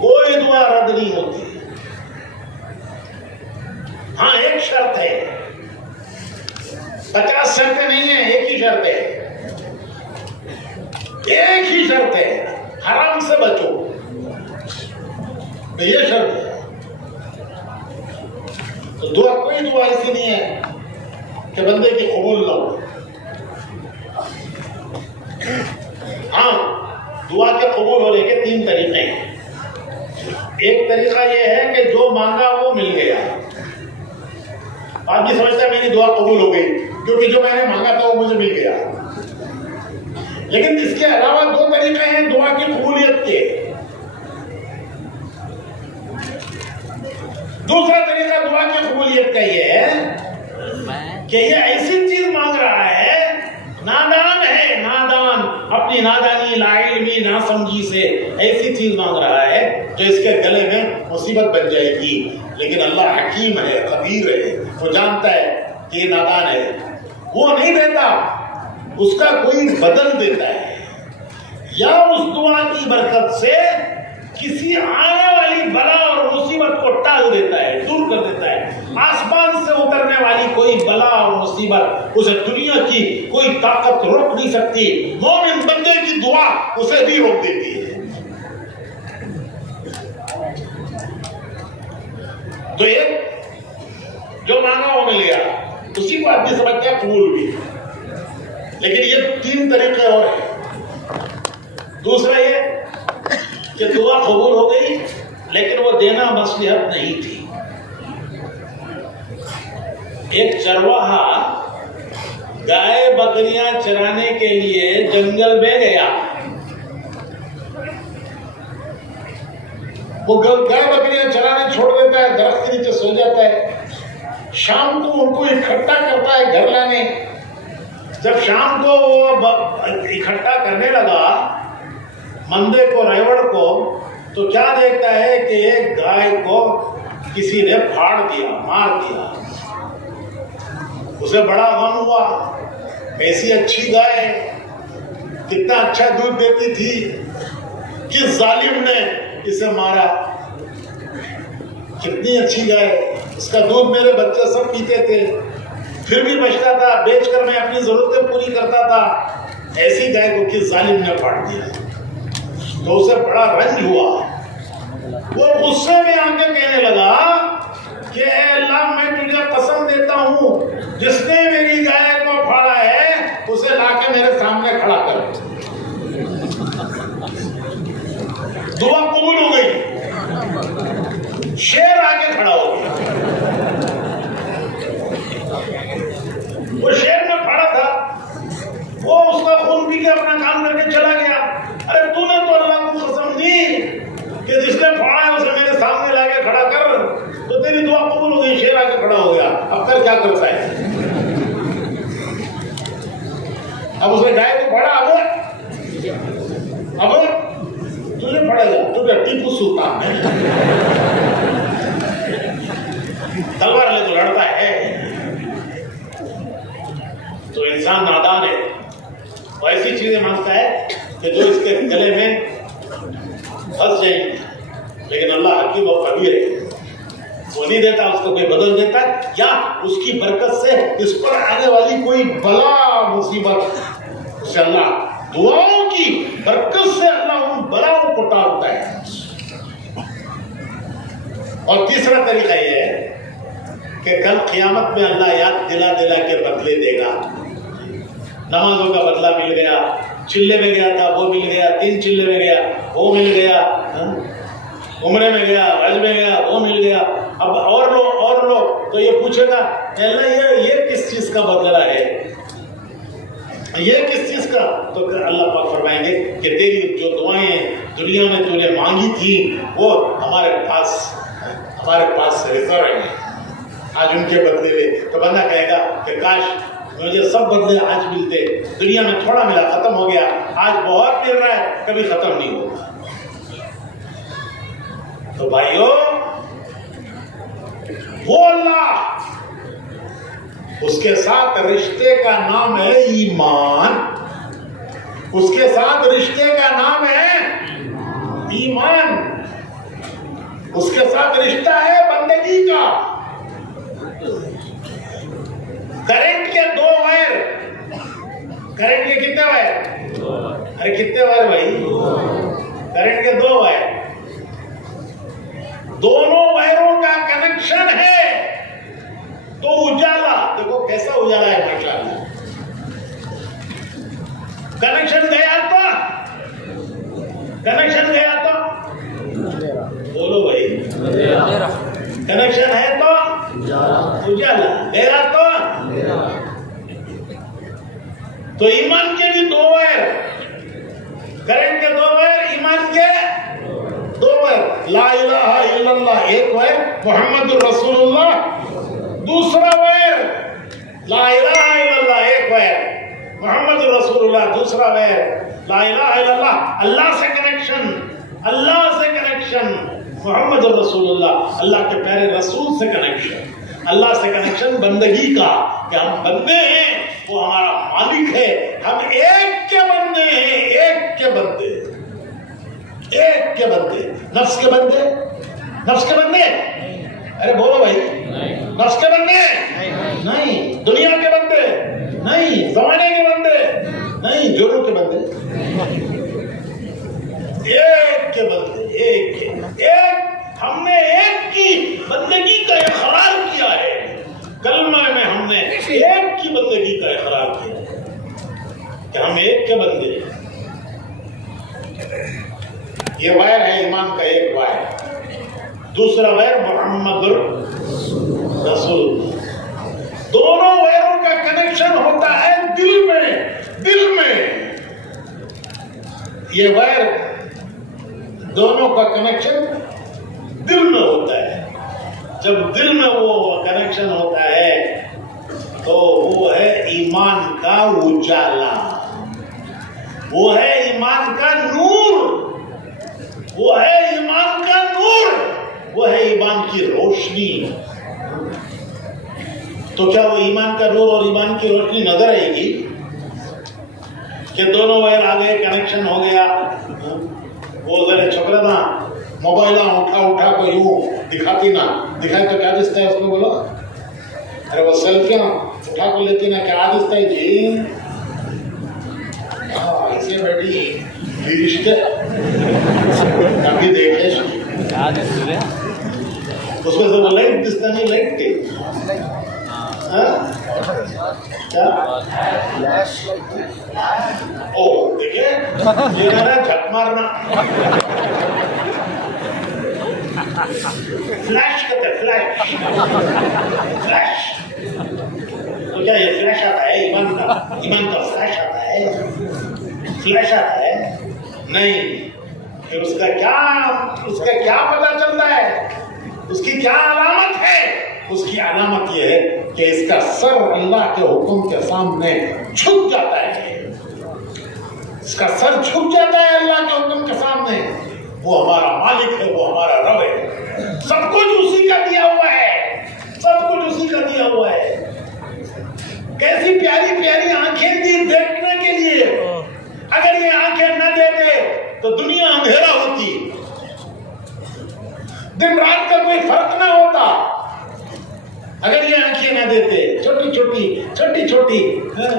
کوئی دعا رد نہیں ہوتی۔ ہاں ایک شرط ہے، 50 شرطیں نہیں ہیں، ایک ہی شرط ہے، ایک ہی شرط ہے، حرام سے بچو، یہ شرط ہے۔ تو دعا کوئی دعا ایسی نہیں ہے کہ بندے کی قبول نہ ہو۔ ہاں دعا کے قبول ہونے کے 3 طریقے ہیں۔ ایک طریقہ یہ ہے کہ جو مانگا وہ مل گیا، آدمی سمجھتا ہے میری دعا قبول ہو گئی کیونکہ جو میں نے مانگا تھا وہ مجھے مل گیا، لیکن اس کے علاوہ 2 طریقے ہیں دعا کی قبولیت کے۔ دوسرا طریقہ دعا کی قبولیت کا یہ ہے کہ یہ ایسی چیز مانگ رہا ہے، نادان ہے، نادان، اپنی نادانی، لا علمی، ناسمجھی سے ایسی چیز مانگ رہا ہے جو اس کے گلے میں مصیبت بن جائے گی، لیکن اللہ حکیم ہے، خبیر ہے، وہ جانتا ہے کہ یہ نادان ہے، وہ نہیں دیتا، اس کا کوئی بدل دیتا ہے، یا اس دعا کی برکت سے کسی آنے والی بلا اور مصیبت کو ٹال دیتا ہے، دور کر دیتا ہے۔ آسمان سے اترنے والی کوئی بلا اور مصیبت اسے دنیا کی کوئی طاقت روک نہیں سکتی، مومن بندے کی دعا اسے بھی روک دیتی ہے۔ تو ایک جو مانگا وہ مل گیا، اسی کو آدمی سمجھتا ہے قبول بھی، لیکن یہ 3 طریقے اور ہیں۔ دوسرا یہ کہ دعا قبول ہو گئی لیکن وہ دینا مصلحت نہیں تھی۔ ایک چرواہا گائے بکریاں چرانے کے لیے جنگل میں گیا، وہ گائے بکریاں چرانے چھوڑ دیتا ہے، درخت کے نیچے سو جاتا ہے، شام کو ان کو اکٹھا کرتا ہے گھر لانے۔ جب شام کو وہ اکٹھا کرنے لگا مندے کو، ریوڑ کو، تو کیا دیکھتا ہے کہ ایک گائے کو کسی نے پھاڑ دیا، مار دیا۔ اسے بڑا غم ہوا، ایسی اچھی گائے، کتنا اچھا دودھ دیتی تھی، کس ظالم نے اسے مارا، کتنی اچھی گائے، اس کا دودھ میرے بچے سب پیتے تھے، پھر بھی بچتا تھا، بیچ کر میں اپنی ضرورتیں پوری کرتا تھا، ایسی گائے کو کس ظالم نے پھاڑ دیا۔ تو اسے بڑا رنج ہوا، وہ غصے میں آ کے کہنے لگا کہ اے اللہ، میں تجھے قسم دیتا ہوں جس نے میری گائے کو پھاڑا ہے اسے لا کے میرے سامنے کھڑا کر۔ دعا قبول ہو گئی، شیر آ کے کھڑا ہو گیا، وہ شیر نے پھاڑا تھا، وہ اس کا خون پی کے اپنا کام کر کے چلا گیا۔ ارے تو نے تو اللہ کو قسم دی کہ جس نے پھاڑا ہے اسے میرے سامنے لا کے کھڑا کر، تو تیری دعا قبول ہو گئی، شیر آ کے کھڑا ہو گیا، اب کر کیا کرتا ہے؟ اب اس نے گائے کو پھاڑا، اب تجھے پڑے گا، تجھے ٹیپو سلطان ہے، تلوار لے تو لڑتا ہے۔ تو انسان نادان ہے، وہ ایسی چیزیں مانگتا ہے کہ جو اس کے گلے میں پھنس جائیں گے، لیکن اللہ حکیم و خبیر ہے، وہ نہیں دیتا، اس کو کوئی بدل دیتا ہے، یا اس کی برکت سے اس پر آنے والی کوئی بلا مصیبت سے اللہ دعاؤں کی برکت سے اللہ ان بلاؤں کو ٹالتا ہے۔ اور تیسرا طریقہ یہ ہے کہ کل قیامت میں اللہ یاد دلا دلا کے بدلے دے گا۔ نمازوں کا بدلہ مل گیا، چلے میں گیا تھا وہ مل گیا، 3 چلے میں گیا وہ مل گیا، عمرے میں گیا، حج میں گیا وہ مل گیا۔ اب اور لو تو یہ پوچھے گا اللہ یہ کس چیز کا بدلہ ہے، یہ کس چیز کا؟ تو اللہ پاک فرمائیں گے کہ تیری جو دعائیں دنیا میں تو نے مانگی تھی وہ ہمارے پاس ریزرو ہیں، آج ان کے بدلے میں۔ تو بندہ کہے گا کہ کاش مجھے سب بدلے آج ملتے، دنیا میں تھوڑا ملا ختم ہو گیا، آج بہت مل رہا ہے کبھی ختم نہیں ہوگا۔ تو بھائیو، وہ اللہ، اس کے ساتھ رشتے کا نام ہے ایمان، اس کے ساتھ رشتے کا نام ہے ایمان، اس کے ساتھ رشتہ ہے بندگی کا۔ کرنٹ کے 2 وائر، کرنٹ کے کتنے وائر؟ ارے کتنے وائر بھائی؟ کرنٹ کے 2 وائر، دونوں وائروں کا کنیکشن ہے تو اجالا، دیکھو کیسا اجالا ہے ماشاءاللہ۔ کنیکشن گیا تو بولو بھائی، کنیکشن ہے تو اجالا، میرا تو ایمان کے بھی 2 وائر، کرنٹ کے 2 وائر، ایمان کے 2 وائر، لا الہ الا اللہ 1 وائر، محمد رسول اللہ دوسرا وائر، لا الہ الا اللہ 1 وائر، محمد رسول اللہ دوسرا وائر، لا الہ الا اللہ، اللہ سے کنیکشن، اللہ سے کنیکشن، محمد رسول اللہ اللہ کے پیارے رسول سے کنیکشن، اللہ سے کنیکشن بندگی کا، کہ ہم بندے ہیں، وہ ہمارا مالک ہے، ہم ایک کے بندے ہیں، ایک کے بندے، ایک کے بندے، نفس کے بندے، نفس کے بندے، ارے بولو بھائی، نفس کے بندے نہیں، دنیا کے بندے نہیں، زمانے کے بندے نہیں، جوڑوں کے بندے، ایک کے بندے، ایک ہم نے ایک کی بندگی کا اقرار کیا ہے، کلمہ میں ہم نے ایک کی بندگی کا اقرار کیا ہے کہ ہم ایک کے بندے ہیں۔ یہ وائر ہے ایمان کا، ایک وائر، دوسرا وائر محمد رسول اللہ۔ دونوں وائروں کا کنیکشن ہوتا ہے دل میں، یہ وائر دونوں کا کنیکشن دل میں ہوتا ہے۔ جب دل میں وہ کنیکشن ہوتا ہے تو وہ ہے ایمان کا اجالا، وہ ہے ایمان کا نور، وہ ہے ایمان کا نور، وہ ہے ایمان کی روشنی۔ تو کیا وہ ایمان کا نور اور ایمان کی روشنی نظر آئے گی کہ دونوں وائر آگے کنیکشن ہو گیا؟ وہ ذرا چھوکرا نا موبائل اٹھا کو یوں دکھائے تو کیا دستا ہے اس میں؟ بولو، ارے وہ سیلفیاں اٹھا کو لیتی نا، کیا دستا ہے جی؟ ایسے بیٹھی رشتے کبھی دیکھے اس میں سے وہ لائٹ دستا نہیں، لائٹ کے کیا او دیکھے یہ میرا جھک مارنا، فلیش کہتے ہیں، فلیش تو کیا یہ فلیش آتا ہے ایمان کا فلیش آتا ہے، فلیش آتا ہے نہیں، پھر اس کا کیا پتہ چلتا ہے، اس کی کیا علامت ہے؟ اس کی علامت یہ ہے کہ اس کا سر اللہ کے حکم کے سامنے جھک جاتا ہے، اس کا سر جھک جاتا ہے اللہ کے حکم کے سامنے، وہ ہمارا مالک ہے, وہ ہمارا رب ہے. سب کچھ اسی کا دیا ہوا ہے, سب کچھ اسی کا دیا ہوا ہے. کیسی پیاری پیاری آنکھیں دی دیکھنے کے لیے. اگر یہ آنکھیں نہ دیتے تو دنیا اندھیرا ہوتی, دن رات کا کوئی فرق نہ ہوتا. اگر یہ آنکھیں نہ دیتے, چھوٹی چھوٹی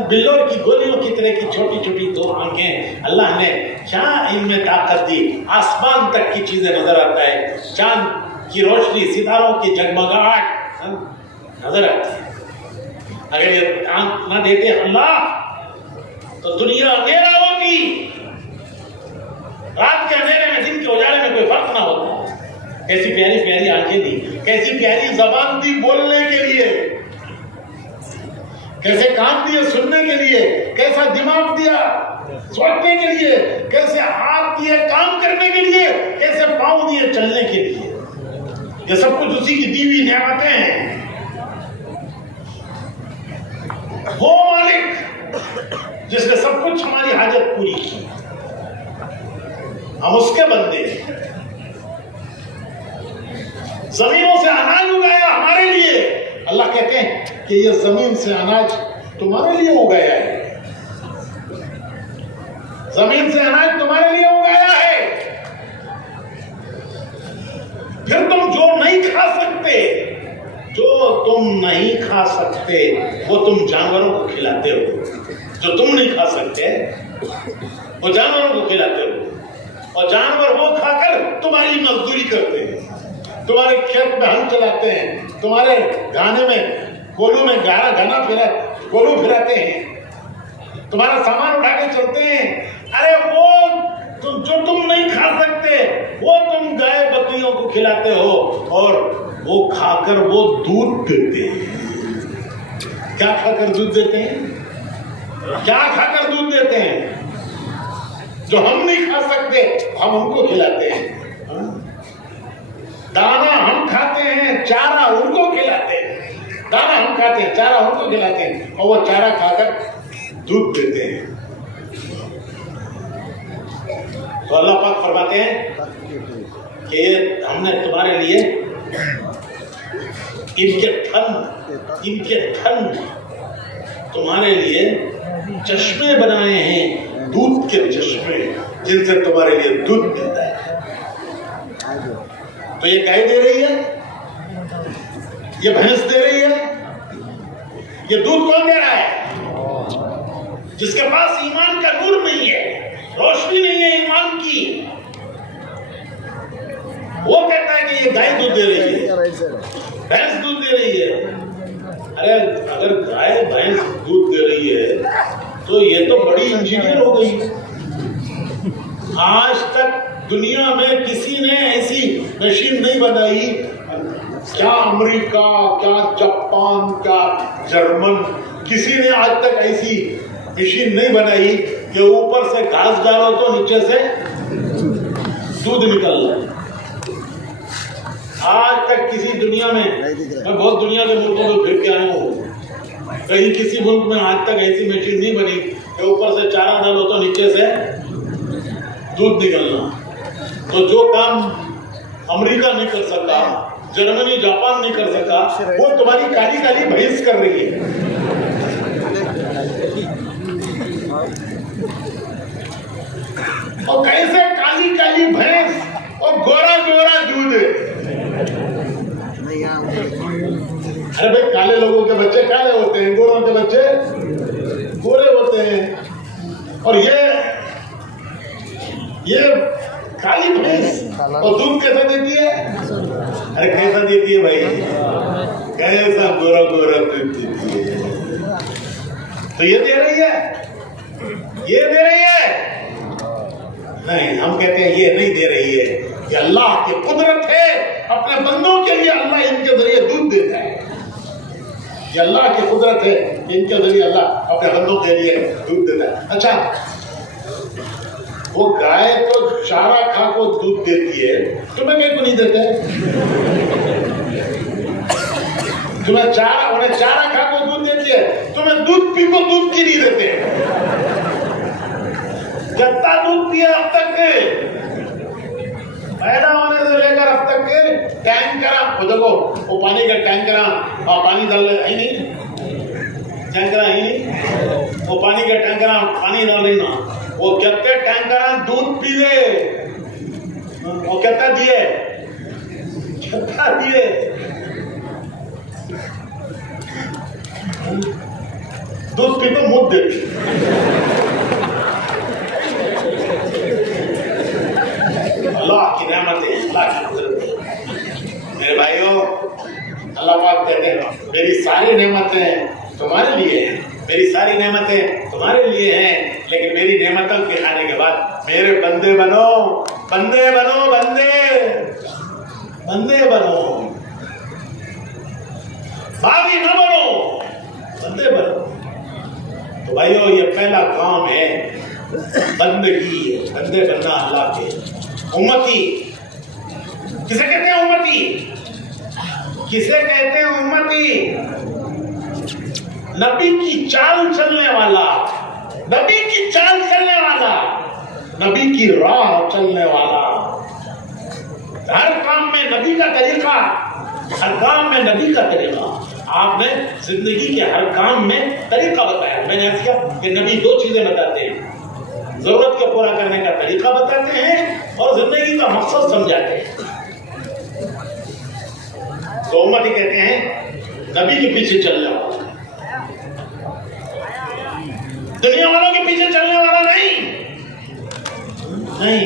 بلور کی گولیوں کی طرح کی چھوٹی چھوٹی دو آنکھیں اللہ نے کیا ان میں طاقت دی. آسمان تک کی چیزیں نظر آتا ہے, چاند کی روشنی, ستاروں کی جگمگاہٹ نظر آتی ہے. اگر یہ آنکھ نہ دیتے اللہ تو دنیا اندھیرا ہوتی, رات کے اندھیرے میں دن کے اجالے میں کوئی فرق نہ ہوتا. کیسی پیاری پیاری آنکھیں دی, کیسی پیاری زبان دی بولنے کے لیے, کیسے کان دیے سننے کے لیے, کیسا دماغ دیا سوچنے کے لیے, کیسے ہاتھ دیے کام کرنے کے لیے, کیسے پاؤں دیے چلنے کے لیے. یہ سب کچھ اسی کی دی ہوئی نعمتیں ہیں. وہ مالک جس نے سب کچھ ہماری حاجت پوری کی, ہم اس کے بندے ہیں. زمینوں سے اناج اگایا ہمارے لیے. اللہ کہتے ہیں کہ یہ زمین سے اناج تمہارے لیے اگایا ہے, زمین سے اناج تمہارے لیے اگایا ہے. پھر تم جو نہیں کھا سکتے, جو تم نہیں کھا سکتے وہ تم جانوروں کو کھلاتے ہو. جو تم نہیں کھا سکتے وہ جانوروں کو کھلاتے ہو, اور جانور وہ کھا کر تمہاری مزدوری کرتے ہیں, تمہارے کھیت میں ہل چلاتے ہیں, تمہارے گانے میں گولو میں گولو پھراتے ہیں, تمہارا سامان اٹھا کے چلتے ہیں. ارے وہ جو تم نہیں کھا سکتے وہ تم گائے بکریوں کو کھلاتے ہو, اور وہ کھا کر وہ دودھ دیتے ہیں. کیا کھا کر دودھ دیتے ہیں؟ کیا کھا کر دودھ دیتے ہیں؟ جو ہم نہیں کھا سکتے ہم ان کو کھلاتے ہیں. دانا ہم کھاتے ہیں, چارہ ان کو کھلاتے ہیں. دانا ہم کھاتے ہیں, چارہ ان کو کھلاتے ہیں, اور وہ چارہ کھا کر دودھ دیتے ہیں. تو اللہ پاک فرماتے ہیں کہ ہم نے تمہارے لیے ان کے تھن تمہارے لیے چشمے بنائے ہیں, دودھ کے چشمے, جن سے تمہارے لیے دودھ ملتا ہے. تو یہ گائے دے رہی ہے, یہ بھینس دے رہی ہے, یہ دودھ کون دے رہا ہے؟ جس کے پاس ایمان کا نور نہیں ہے, روشنی نہیں ہے ایمان کی, وہ کہتا ہے کہ یہ گائے دودھ دے رہی ہے, بھینس دودھ دے رہی ہے. ارے اگر گائے بھینس دودھ دے رہی ہے تو یہ تو بڑی انجینئر ہو گئی. آج تک دنیا میں کسی نے ایسی مشین نہیں بنائی, کیا امریکہ, کیا جاپان, کیا جرمن, کسی نے آج تک ایسی مشین نہیں بنائی کہ اوپر سے گھاس ڈالو تو نیچے سے دودھ نکل رہا ہے. آج تک کسی دنیا میں بہت دنیا کے ملکوں میں پھر کے آیا ہوں, کہیں کسی ملک میں آج تک ایسی مشین نہیں بنی کہ اوپر سے چارہ ڈالو تو نیچے سے دودھ نکلنا. تو جو کام امریکہ نہیں کر سکتا, جرمنی, جاپان نہیں کر سکتا, وہ تمہاری کالی کالی بھینس کر رہی ہے. اور کیسے کالی کالی بھینس اور گورا گورا دودھ. ارے بھائی کالے لوگوں کے بچے کالے ہوتے ہیں, گوروں کے بچے گورے ہوتے ہیں. اور یہ کالی بھینس اور دودھ کیسا دیتی ہے؟ ارے کیسا دیتی ہے بھائی؟ کیسا گورا گورا دودھ دیتی ہے. تو یہ دے رہی ہے, یہ دے رہی ہے. نہیں, ہم کہتے ہیں یہ نہیں دے رہی ہے. یہ اللہ کی قدرت ہے, اپنے بندوں کے لیے اللہ ان کے ذریعے دودھ دیتا ہے. یہ اللہ کی قدرت ہے, ان کے ذریعے اللہ اپنے بندوں کے لیے دودھ دیتا ہے. اچھا, وہ گائے تو چارہ کھا کو دودھ دیتی ہے, تمہیں کہیں کو نہیں دیتے؟ انہیں چارہ کھا کو دودھ دیتی ہے, تمہیں دودھ پی کو دودھ کی نہیں دیتے. جتنا دودھ پیا اب تک پیدا ہونے سے لے کر اب تک کے ٹینکر، وہ دیکھو وہ پانی کا ٹینکر اور پانی ڈال ہی نہیں، ٹینکر ہی نہیں، وہ پانی کا ٹینکر پانی ڈال رہی نا، وہ کتنے ٹینکر دودھ پی لے، وہ کتنا دیے، کتنا دیے، دودھ پی تو منہ دیتی۔ اللہ کی نعمت ہے، اللہ کی قدرت ہے۔ میرے بھائیوں، اللہ پاک کہتے ہیں میری ساری نعمتیں تمہارے لیے ہیں، میری ساری نعمتیں تمہارے لیے ہیں، لیکن میری نعمتوں کے کھانے کے بعد میرے بندے بنو، بندے بنو، بندے بندے بنو، باغی نہ بنو، بندے بنو۔ تو بھائیو یہ پہلا کام ہے بندگی، بندے بننا اللہ کے۔ امتی کسے کہتے ہیں؟ امتی کسے کہتے ہیں؟ امتی نبی کی چال چلنے والا، نبی کی چال چلنے والا، نبی کی راہ چلنے والا، ہر کام میں نبی کا طریقہ، ہر کام میں نبی کا طریقہ۔ آپ نے زندگی کے ہر کام میں طریقہ بتایا۔ میں نے کیا کہ نبی دو چیزیں بتاتے ہیں، ضرورت کو پورا کرنے کا طریقہ بتاتے ہیں اور زندگی کا مقصد سمجھاتے ہیں۔ تو امت ہی کہتے ہیں نبی کے پیچھے چلنے والا، دنیا والوں کے پیچھے چلنے والا نہیں، نہیں،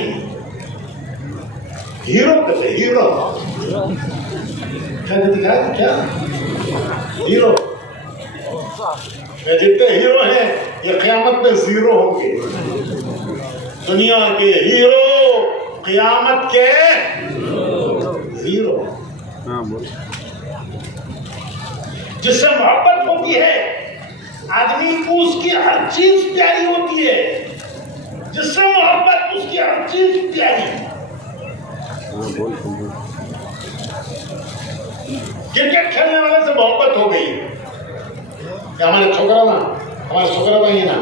ہیرو کہتے ہیں، ہیرو کیا ہیرو، جتنے ہیرو ہیں یہ قیامت میں زیرو ہوں گے۔ دنیا کے ہیرو قیامت کے زیرو۔ جس سے محبت ہوتی ہے آدمی کو اس کی ہر چیز پیاری ہوتی ہے، جس سے محبت اس کی ہر چیز پیاری۔ کرکٹ کھیلنے والے سے محبت ہو گئی کہ ہمارے چھوکرا بھائی نا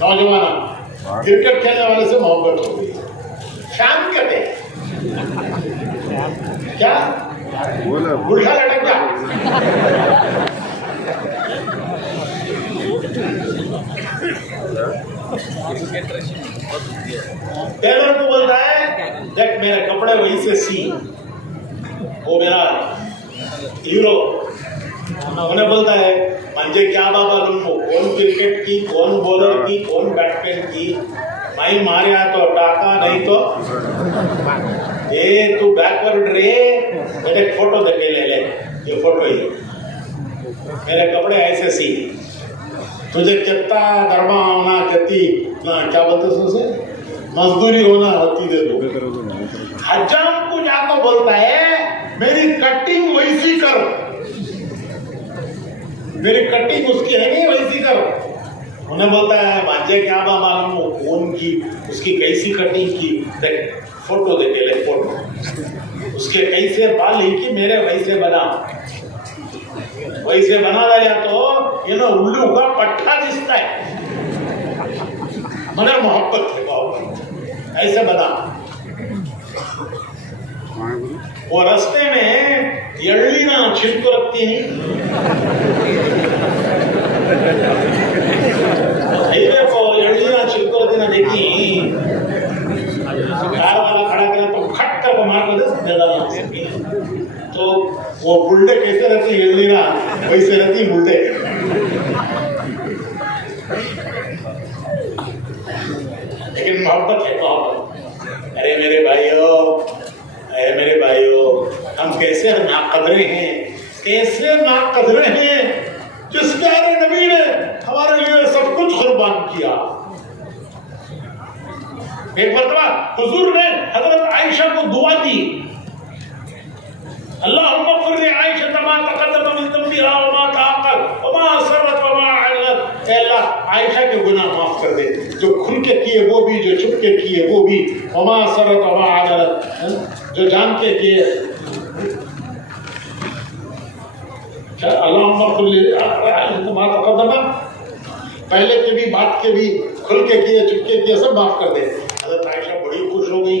نوجوان کرکٹ کھیلنے والے سے محبت ہو گئی۔ شام کہتے کیا گلٹا لٹک گیا، ٹیلر کو بولتا ہے دیکھ میرے کپڑے وہی سے سی، وہ میرا ہیرو انہیں بولتا ہے منجے کیا بابا لنو، کون کرکٹ کی، کون بولر کی، کون بیٹسمین کی، مائی مارے تو ٹاکا نہیں تو اے تو بیکورڈ رے، میرے فوٹو دے کے لے لے، یہ فوٹو ہی میرے کپڑے ایسے سی، تجھے کتنا درما ہونا، کتنی کیا بولتے اسے مزدوری ہونا ہوتی دے دو۔ حجام کو جا کو بولتا ہے میری کٹنگ ویسی کر، میری کٹنگ اس کی ہے نہیں ویسی کر۔ انہیں بولتا ہے مانجے کیا با معلوم ہو کون کی، اس کی کیسی کٹنگ کی، دیکھ فوٹو دے کے لے، فوٹو اس کے کیسے بال ہی کی میرے ویسے بنا، ویسے بنا رہا تو یہ نا الو کا پٹھا دستا ہے، مجھے محبت ہے بہت، ایسے بنا۔ وہ رستے میں یڑلی نا چھلکو رکھتی ہیں، یڑلی نا چھلکو رکھتی نا، دیکھی کار والا کھڑا کرے تو کھٹ کر مار کو دے ڈالنا، تو وہ بلڈے کیسے رہتی یڑلی نا ویسے رہتی بلڈے۔ لیکن محبت ہے محبت۔ ارے میرے بھائیو، اے میرے بھائیو، ہم کیسے ناقدرے ہیں، کیسے ناقدرے ہیں، جس پیارے نبی نے ہمارے لیے سب کچھ قربان کیا۔ ایک مرتبہ حضور نے حضرت عائشہ کو دعا دی، اللہم اغفر لعائشہ ما تقدم من ذنبها وما تأخر وما أسرت وما أعلنت۔ اے اللہ عائشہ کے گناہ معاف کر دے، جو کھل کے کیے وہ بھی، جو چھپ کے کیے وہ بھی، وما أسرت وما أعلنت، جو جان کے کیے۔ اللہم اغفر لعائشہ ما تقدم، پہلے کے بھی، بات کے بھی، کھل کے کیے، چھپ کے کیے، سب معاف کر دے۔ حضرت عائشہ بڑی خوش ہو گئی،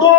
2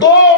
2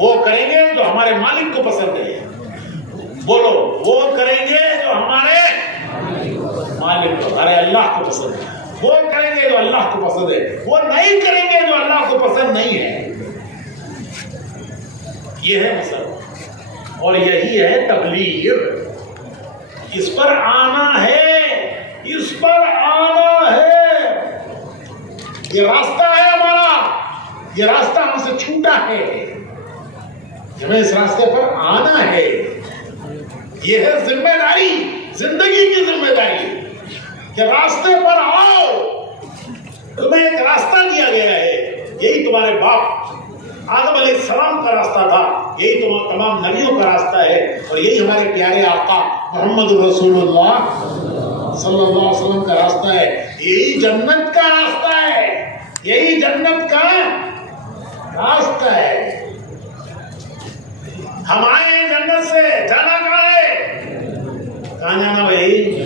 وہ کریں گے جو ہمارے مالک کو پسند ہے. بولو, وہ کریں گے جو ہمارے مالک کو, ارے اللہ کو پسند ہے. وہ کریں گے جو اللہ کو پسند ہے, وہ نہیں کریں گے جو اللہ کو پسند نہیں ہے. یہ ہے مسئلہ, اور یہی ہے تبلیغ. اس پر آنا ہے, اس پر آنا ہے. یہ راستہ ہے ہمارا, یہ راستہ ہم سے چھوٹا ہے, ہمیں اس راستے پر آنا ہے. یہ ہے ذمہ داری, زندگی کی ذمہ داری کہ راستے پر آؤ. تمہیں ایک راستہ دیا گیا ہے, یہی تمہارے باپ آدم علیہ السلام کا راستہ تھا, یہی تمام نبیوں کا راستہ ہے, اور یہی ہمارے پیارے آقا محمد رسول اللہ صلی اللہ علیہ وسلم کا راستہ ہے. یہی جنت کا راستہ ہے, یہی جنت کا راستہ ہے. ہم آئے جنت سے, جانا کہاں ہے؟ کہاں جانا بھائی؟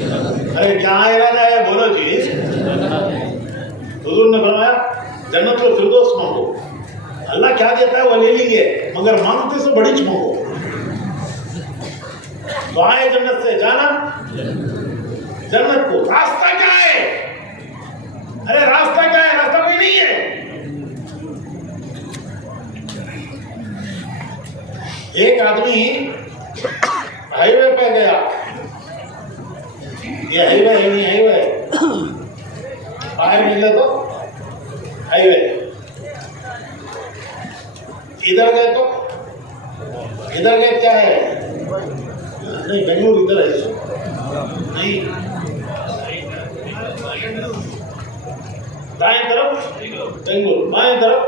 ارے کیا ارادہ ہے بولو جی. حضور نے فرمایا جنت کو فردوس مانگو. اللہ کیا دیتا ہے وہ لے لیں گے, مگر مانگتے سے بڑی مانگو. تو آئے جنت سے, جانا جنت کو. راستہ کیا ہے؟ ارے راستہ کیا ہے؟ راستہ کوئی نہیں ہے. ایک آدمی ہائی وے پہ گیا, یہ ہائی وے ہے نہیں, ہائی وے باہر نکلے تو ہائی وے, ادھر گئے تو ادھر گئے کیا ہے؟ نہیں بنگلور ادھر ہے نہیں, دائیں طرف بنگلور, بائیں طرف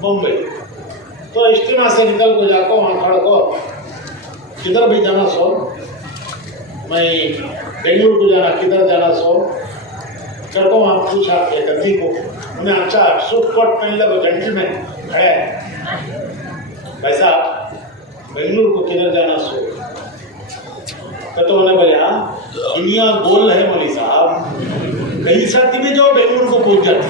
بمبئی. تو اجتماع سے نکل کو جا کو وہاں کھڑ کو کدھر بھی جانا سو, میں بنگلور کو جانا کدھر جانا سو کر کو وہاں پوچھا کہ گدھی کو, انہیں اچھا سوٹ کوٹ پہن لے, وہ جنٹل مین ہے بھائی صاحب بنگلور کو کدھر جانا سو. تو انہیں بولے دنیا گول ہے مولوی صاحب, کہیں ساتھی میں جو بنگلور کو پہنچ جاتے,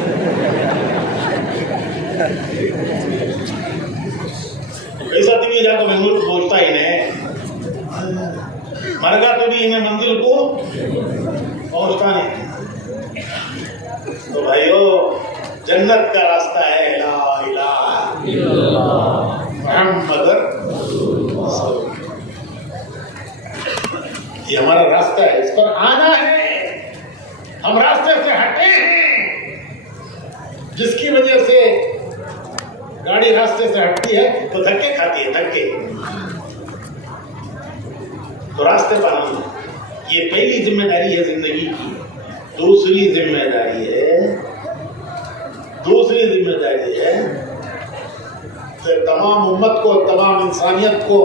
کئی ساتھی میں جا تو بنگلور کو پہنچتا ہی نہیں, مر گا تو بھی انہیں منزل کو پہنچتا نہیں. تو بھائیو جنت کا راستہ ہے لا الہ الا اللہ محمد رسول اللہ. یہ ہمارا راستہ ہے, اس پر آنا ہے. ہم راستے سے ہٹے ہیں, جس کی وجہ سے گاڑی راستے سے ہٹتی ہے تو دھکے کھاتی ہے, دھکے. تو راستے پر آنا, یہ پہلی ذمہ داری ہے زندگی کی. دوسری ذمہ داری ہے کہ تمام امت کو, تمام انسانیت کو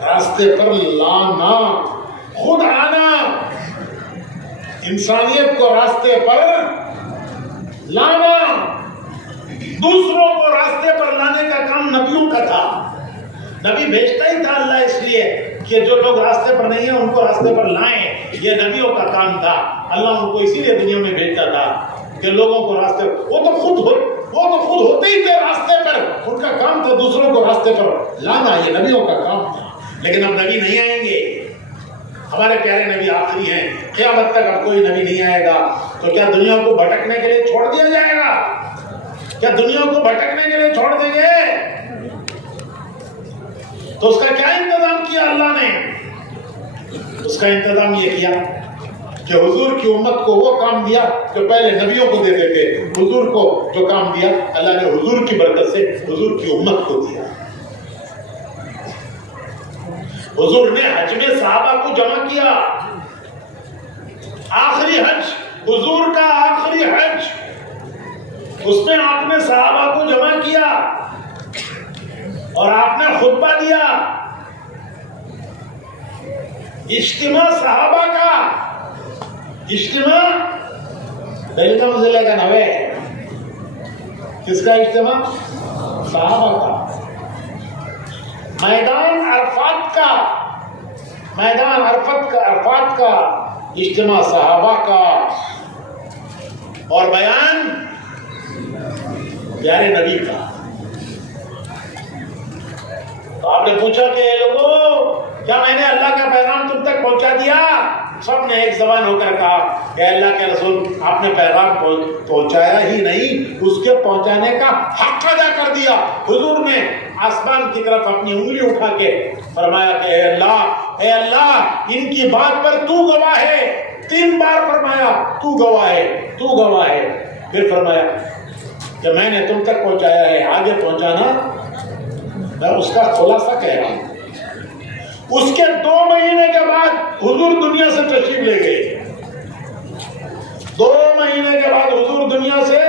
راستے پر لانا, خود آنا, انسانیت کو راستے پر لانا. دوسروں کو راستے پر لانے کا کام نبیوں کا تھا. نبی بھیجتا ہی تھا اللہ اس لیے کہ جو لوگ راستے پر نہیں ہیں ان کو راستے پر لائیں. یہ نبیوں کا کام تھا. اللہ ان کو اسی لیے دنیا میں بھیجتا تھا کہ لوگوں کو راستے, وہ تو خود ہوتے ہی تھے راستے پر. ان کا کام تھا دوسروں کو راستے پر لانا, یہ نبیوں کا کام تھا. لیکن اب نبی نہیں آئیں گے, ہمارے پیارے نبی آخری ہیں, قیامت تک اب کوئی نبی نہیں آئے گا. تو کیا دنیا کو بھٹکنے کے لیے چھوڑ دیا جائے گا؟ کیا دنیا کو بھٹکنے کے لیے چھوڑ دیں گے؟ تو اس کا کیا انتظام کیا اللہ نے؟ اس کا انتظام یہ کیا کہ حضور کی امت کو وہ کام دیا جو پہلے نبیوں کو دیتے تھے. حضور کو جو کام دیا اللہ نے حضور کی برکت سے حضور کی امت کو دیا. حضور نے حج میں صحابہ کو جمع کیا. آخری حج, حضور کا آخری حج, اس میں آپ نے صحابہ کو جمع کیا اور آپ نے خطبہ دیا. اجتماع صحابہ کا, اجتماع بیلگام ضلع کا نوے, کس کا اجتماع؟ صحابہ کا. میدان عرفات کا, میدان عرفات کا اجتماع صحابہ کا, اور بیان پیارے نبی کا. تو آپ نے پوچھا کہ اے لوگوں کیا میں نے اللہ کا پیغام تم تک پہنچا دیا؟ سب نے ایک زبان ہو کر کہا کہ اللہ کے رسول آپ نے پیغام پہنچایا ہی نہیں، اس کے پہنچانے کا حق ادا کر دیا۔ حضور نے آسمان کی طرف اپنی انگلی اٹھا کے فرمایا کہ اے اللہ ان کی بات پر تو گواہ ہے۔ 3 بار فرمایا تو گواہ ہے، تو گواہ ہے۔ پھر فرمایا کہ میں نے تم تک پہنچایا ہے، آگے پہنچانا میں اس کا خلاصہ کہہ رہا ہوں۔ اس کے 2 مہینے کے بعد حضور دنیا سے تشریف لے گئے۔ 2 مہینے کے بعد حضور دنیا سے،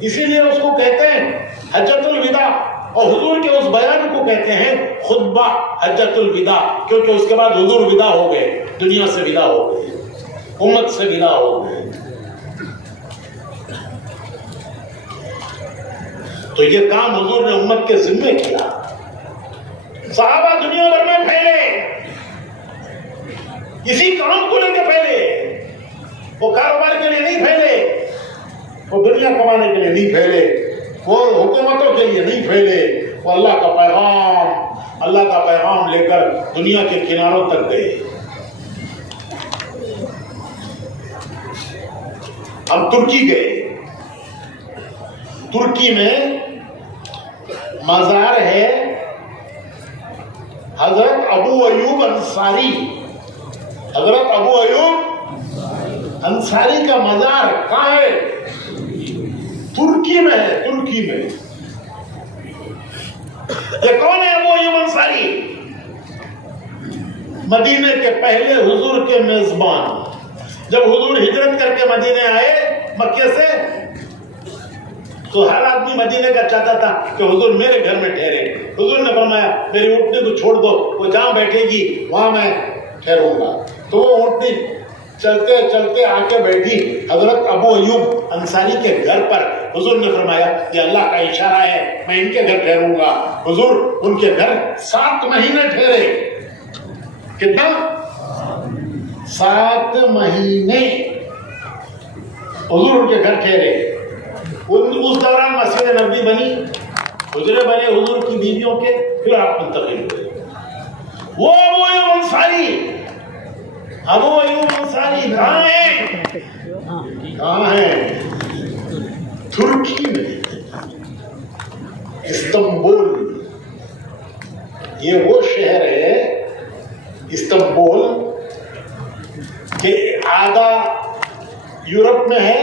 اسی لیے اس کو کہتے ہیں حجۃ الوداع، اور حضور کے اس بیان کو کہتے ہیں خطبہ حجۃ الوداع، کیونکہ اس کے بعد حضور ودا ہو گئے، دنیا سے ودا ہو گئے، امت سے ودا ہو گئے۔ تو یہ کام حضور نے امت کے ذمے کیا۔ صحابہ دنیا بھر میں پھیلے، اسی کام کو لے کے پھیلے۔ وہ کاروبار کے لیے نہیں پھیلے، وہ دنیا کمانے کے لیے نہیں پھیلے، وہ حکومتوں کے لیے نہیں پھیلے، وہ اللہ کا پیغام لے کر دنیا کے کناروں تک گئے۔ ہم ترکی گئے۔ ترکی میں مزار ہے حضرت ابو ایوب انصاری۔ حضرت ابو ایوب انصاری کا مزار کہاں ہے؟ ترکی میں ہے، ترکی میں۔ یہ کون ہے ابو ایوب انصاری؟ مدینے کے پہلے حضور کے میزبان۔ جب حضور ہجرت کر کے مدینے آئے مکے سے، تو ہر آدمی مدینے کا چاہتا تھا کہ حضور میرے گھر میں ٹھہرے۔ حضور نے فرمایا میری اونٹنی کو چھوڑ دو، وہ جہاں بیٹھے گی وہاں میں ٹھہروں گا۔ تو وہ اونٹنی چلتے چلتے آ کے بیٹھی حضرت ابو ایوب انصاری کے گھر پر۔ حضور نے فرمایا یہ اللہ کا اشارہ ہے، میں ان کے گھر ٹھہروں گا۔ حضور ان کے گھر 7 مہینے ٹھہرے۔ کتنا؟ 7 مہینے حضور ان کے گھر ٹھہرے۔ اس دوران مسجد نبوی بنی، حجرے بنے حضور کی بیویوں کے، پھر آپ منتقل ہوئے۔ وہ ابو ایوب انصاری کہاں ہیں؟ کہاں ہیں؟ ترکی میں، استنبول۔ یہ وہ شہر ہے استنبول کہ آدھا یورپ میں ہے،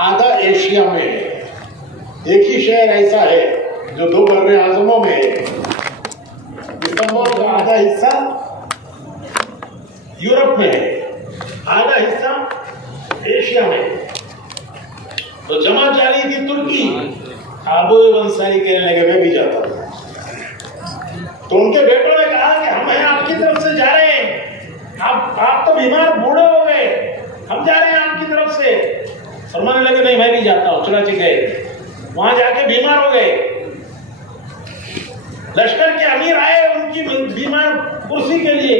آدھا ایشیا میں ہے۔ ایک ہی شہر ایسا ہے جو 2 بر اعظموں میں ہے۔ استنبول کا آدھا حصہ یورپ میں ہے، آدھا حصہ ایشیا میں۔ تو جماعت جا رہی تھی ترکی، ابو ایوب انصاری کہنے لگے میں بھی جاتا ہوں۔ تو ان کے بیٹوں نے کہا کہ ہم ہیں آپ کی طرف سے جا رہے ہیں، آپ تو بیمار بوڑھے ہو گئے، ہم جا رہے ہیں آپ کی طرف سے۔ فرمانے لگے نہیں میں بھی جاتا ہوں۔ چنانچہ گئے، وہاں جا کے بیمار ہو گئے۔ لشکر کے امیر آئے ان کی بیمار کرسی کے لیے۔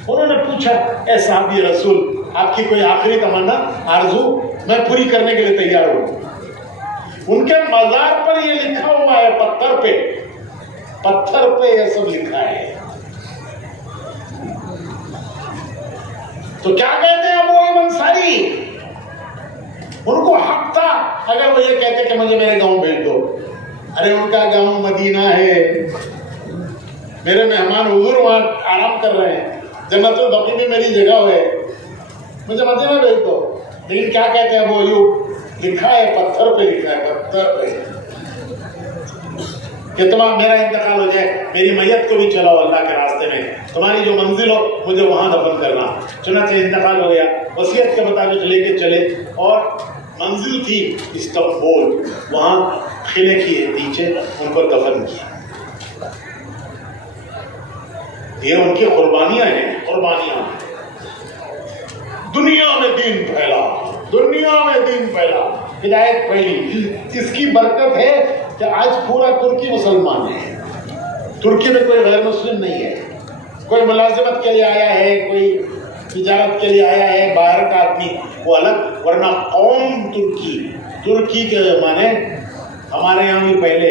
انہوں نے پوچھا اے صحابی رسول آپ کی کوئی آخری تمنا آرزو؟ میں پوری کرنے کے لیے تیار ہوں۔ ان کے مزار پر یہ لکھا ہوا ہے، پتھر پہ یہ سب لکھا ہے۔ تو کیا کہتے ہیں ابو ایوب انصاری؟ ان کو حق تھا اگر وہ یہ کہتے کہ مجھے میرے گاؤں بھیج دو۔ ارے ان کا گاؤں مدینہ ہے، میرے مہمان حضور وہاں آرام کر رہے ہیں، جنت البقیع میں میری جگہ ہے، مجھے مدینہ بھیج دو۔ لیکن کیا کہتے ہیں ابو ایوب؟ لکھا ہے پتھر پہ، لکھا ہے پتھر پہ کہ تمہارا میرا انتقال ہو جائے، میری میت کو بھی چلاؤ اللہ کے راستے میں، تمہاری جو منزل ہو مجھے وہاں دفن کرنا۔ چنانچہ انتقال ہو گیا، وصیت کے مطابق لے کے چلے، اور منزل تھی استنبول، وہاں قلعے کے نیچے ان کو دفن کیا۔ یہ ان کی قربانیاں ہیں، قربانیاں۔ دنیا میں دین پھیلا، دنیا میں دین پھیلا، ہدایت پھیلی۔ اس کی برکت ہے کہ آج پورا ترکی مسلمان ہے۔ ترکی میں کوئی غیر مسلم نہیں ہے، کوئی ملازمت کے لیے آیا ہے، کوئی تجارت کے لیے آیا ہے، باہر کا آدمی وہ الگ، ورنہ قوم ترکی کے معنی ہمارے یہاں بھی پہلے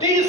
30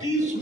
30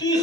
30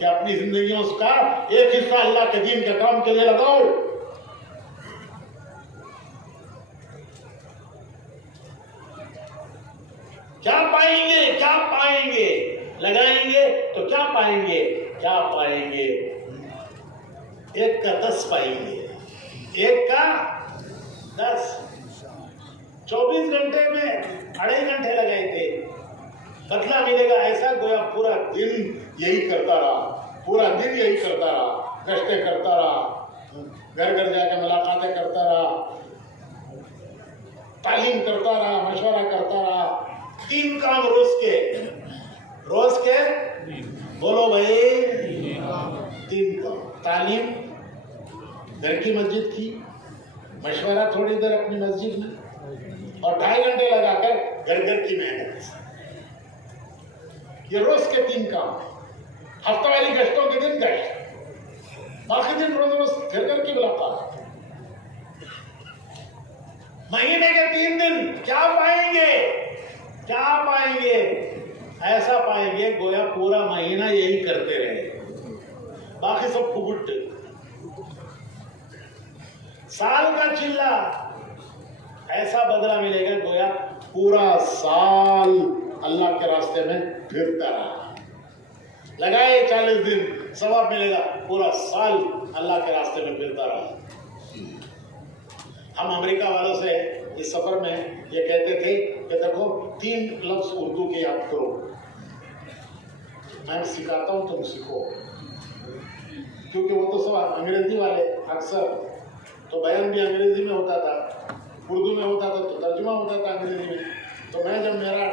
کہ اپنی زندگیوں کا ایک حصہ اللہ کے دین کے کام کے لیے لگاؤ. کیا پائیں گے؟ کیا پائیں گے؟ لگائیں گے تو کیا پائیں گے؟ کیا پائیں گے؟ 1 کا 10 پائیں گے. 1 کا 10. 24 گھنٹے میں 2.5 گھنٹے لگائے تھے. بدلہ ملے گا ایسا گویا پورا دن یہی کرتا رہا، پورا دن یہی کرتا رہا، گشتیں کرتا رہا، گھر گھر جا کے ملاقاتیں کرتا رہا، تعلیم کرتا رہا، مشورہ کرتا رہا. 3 کام روز کے بولو بھائی 3 کام. تعلیم گھر کی مسجد کی، مشورہ تھوڑی دیر اپنی مسجد میں، اور 2.5 گھنٹے لگا کر گھر گھر کی محنت. یہ روز کے 3 کام. ہفتہ والی گشتوں کے دن گشت، باقی دن روز گھر گھر کی ملاقات. مہینے کے 3 دن کیا پائیں گے؟ کیا پائیں گے؟ ایسا پائیں گے گویا پورا مہینہ یہی کرتے رہے، باقی سب پھگٹ. سال کا چلہ ایسا بدلہ ملے گا گویا پورا سال اللہ کے راستے میں پھرتا رہا. لگائے 40 دن ثواب ملے گا، پورا سال اللہ کے راستے میں پھرتا رہا. ہم امریکہ والوں سے اس سفر میں یہ کہتے تھے کہ دیکھو 3 لفظ اردو کے یاد کرو، میں سکھاتا ہوں تم سیکھو. کیونکہ وہ تو سب انگریزی والے، اکثر تو بیان بھی انگریزی میں ہوتا تھا، اردو میں ہوتا تھا تو ترجمہ ہوتا تھا انگریزی میں. تو میں جب میرا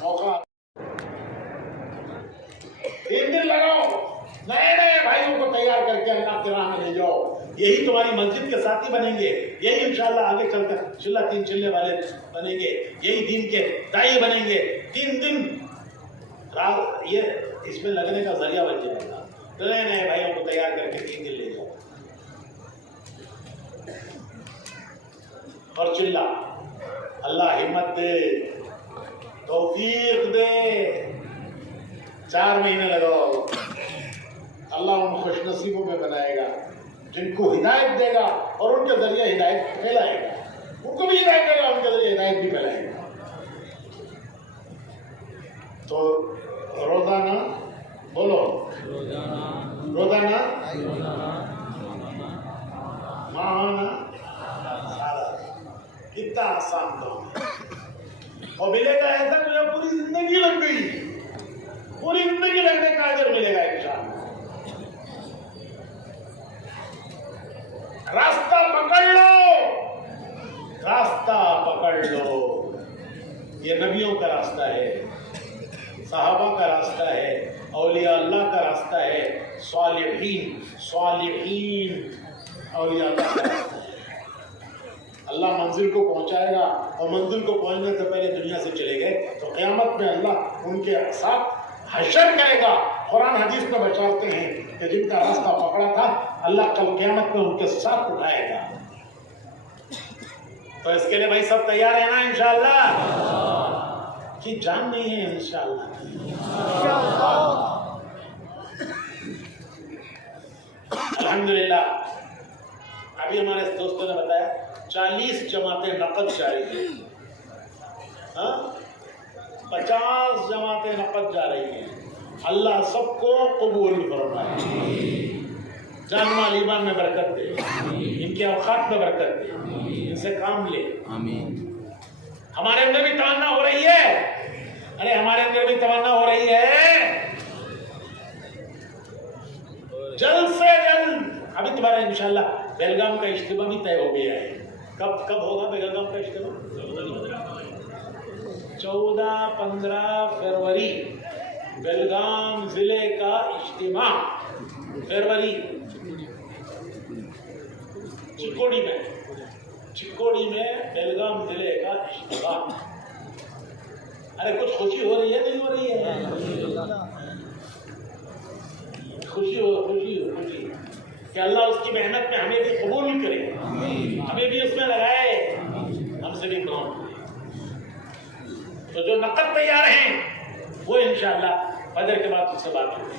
موقع 3 دن لگاؤ، نئے نئے بھائیوں کو تیار کر کے اللہ کی راہ میں لے جاؤ. یہی تمہاری مسجد کے ساتھی بنیں گے، یہی انشاءاللہ آگے چل کر چلہ 3 چلنے والے بنیں گے، یہی دین کے دائی بنیں گے. 3 دن یہ اس میں لگنے کا ذریعہ بن جائے گا. نئے نئے بھائیوں کو تیار کر کے 3 دن لے جاؤ اور چلہ. اللہ ہمت دے، توفیق دے. 4 مہینے لگاؤ، اللہ ان خوش نصیبوں میں بنائے گا جن کو ہدایت دے گا اور ان کے ذریعے ہدایت پھیلائے گا. ان کو بھی ہدایت دے گا، ان کے ذریعے ہدایت بھی پھیلائے گا. تو روزانہ بولو، روزانہ ماہانہ سارا. کتنا آسان کام ہے، اور ملے گا ایسا کہ پوری زندگی لگ گئی، پوری زندگی لگنے کا اجر ملے گا انشاءاللہ. راستہ پکڑ لو، راستہ پکڑ لو. یہ نبیوں کا راستہ ہے، صحابہ کا راستہ ہے، اولیاء اللہ کا راستہ ہے، صالحین اولیاء اللہ کا راستہ ہے. اللہ منزل کو پہنچائے گا، اور منزل کو پہنچنے سے پہلے دنیا سے چلے گئے تو قیامت میں اللہ ان کے ساتھ حشر کرے گا. قرآن حدیث میں بشارتے ہیں کہ جن کا راستہ پکڑا تھا اللہ کل قیامت میں ان کے ساتھ اٹھائے گا. تو اس کے لیے بھائی سب تیار ہیں نا انشاءاللہ؟ کہ جان نہیں ہے انشاءاللہ. الحمدللہ ابھی ہمارے دوستوں نے بتایا 40 جماعتیں نقد جاری ہیں، 50 جماعتیں نقد جا رہی ہیں. اللہ سب کو قبول فرمائے، جان مال ایمان میں برکت دے، ان کے اوقات میں برکت دے، ان سے کام لے. ہمارے اندر بھی تمنا ہو رہی ہے، ارے ہمارے اندر بھی تمنا ہو رہی ہے جلد سے جلد. ابھی تمہارا انشاءاللہ بیلگام کا اجتماع بھی طے ہو گیا ہے. کب ہوگا بیلگام کا اجتماع؟ 14-15 فروری بیلگام ضلع کا اجتماع. فروری چکوڑی میں بیلگام ضلع کا اجتماع. ارے کچھ خوشی ہو رہی ہے نہیں ہو رہی ہے؟ خوشی ہو کہ اللہ اس کی محنت میں ہمیں بھی قبول کرے، ہمیں بھی اس میں لگائے، ہم سے بھی کام کرے. تو جو نقد تیار ہیں وہ انشاءاللہ فجر کے بعد اس سے بات ہوگی.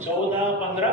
14-15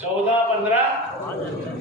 14-15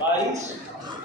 22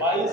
22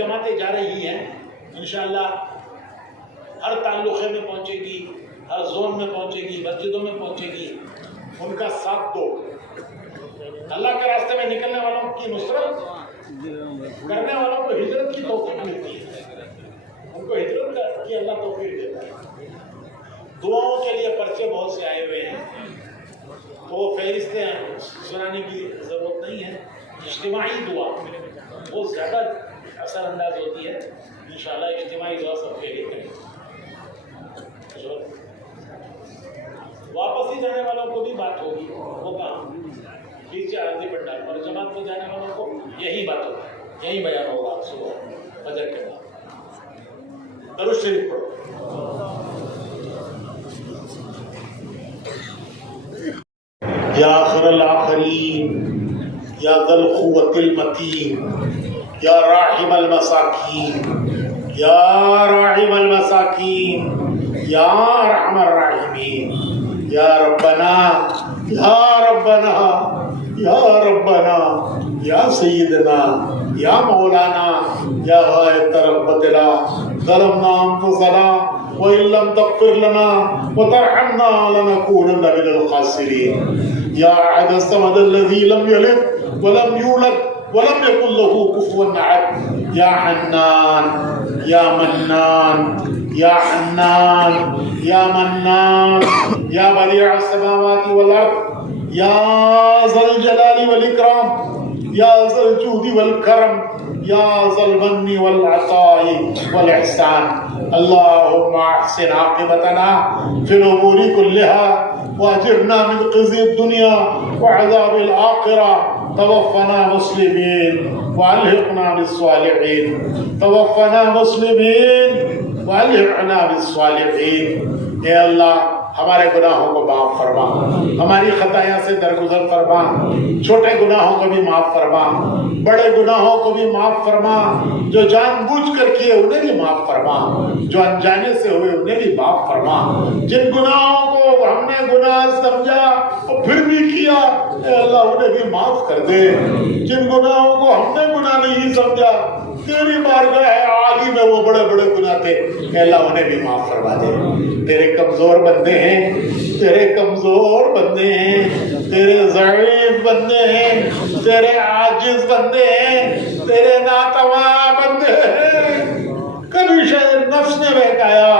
جماعتیں جا رہی ہیں انشاءاللہ ہر تعلقے میں پہنچے گی، ہر زون میں پہنچے گی، مسجدوں میں پہنچے گی، ان کا ساتھ دو۔ اللہ کے راستے میں نکلنے والوں کی نصرت کرنے والوں کو ہجرت کی توفیق ملتی ہے، ان کو ہجرت کی اللہ توفیق دیتا ہے۔ دعاؤں کے لیے پرچے بہت سے آئے ہوئے ہیں، تو وہ فہرستیں سنانے کی ضرورت نہیں ہے۔ اجتماعی دعا بہت زیادہ اثر انداز ہوتی ہے، انشاءاللہ اجتماعی دعا سب کے لیے کریں۔ واپس ہی جانے والوں کو بھی بات ہوگی، وہ کہاں پیچھے عرضی بنڈار اور جماعت میں جانے والوں کو یہی بات ہوگی، یہی بیان ہوگا صبح فجر کے بعد۔ درود شریف پڑھو۔ یا آخر الآخرین، یا ذا القوة المتین، یا راحم المساکین، یا راحم المساکین، یا ارحم الراحمین، یا ربنا یا ربنا یا ربنا یا سیدنا یا مولانا یا غایت رغبتنا ظلمنا انفسنا وإن لم تغفر لنا وترحمنا لنكونن من الخاسرين يا أحد الصمد الذي لم يلد ولم يولد ولم يكن له كفوا أحد يا حنان يا منان يا حنان يا منان يا بديع السماوات والأرض يا ذا الجلال والإكرام يا ذا الجود والكرم يا ذا المن والعطاء والإحسان اللهم أحسن عاقبتنا في الأمور كلها وأجرنا من خزي الدنيا وعذاب الآخرة توفنا مسلمين وألحقنا بالصالحين توفنا مسلمين وألحقنا بالصالحين۔ اے اللہ ہمارے گناہوں کو معاف فرما، ہماری خطایا سے درگزر فرما، چھوٹے گناہوں کو بھی معاف فرما، بڑے گناہوں کو بھی معاف فرما، جو جان بوجھ کر کیے انہیں بھی معاف فرما، جو انجانے سے ہوئے انہیں بھی معاف فرما، جن گناہوں کو ہم نے گناہ سمجھا اور پھر بھی کیا اے اللہ انہیں بھی معاف کر دے، جن گناہوں کو ہم نے گناہ نہیں سمجھا تیری بارگاہ عالی میں وہ بڑے بڑے گناہ تھے اے اللہ انہیں بھی معاف فرما دے۔ تیرے کمزور بندے ہیں، تیرے کمزور بندے ہیں، تیرے ضعیف بندے ہیں، تیرے عاجز بندے ہیں، تیرے ناتواں بندے ہیں۔ کبھی نفس نے بہکایا،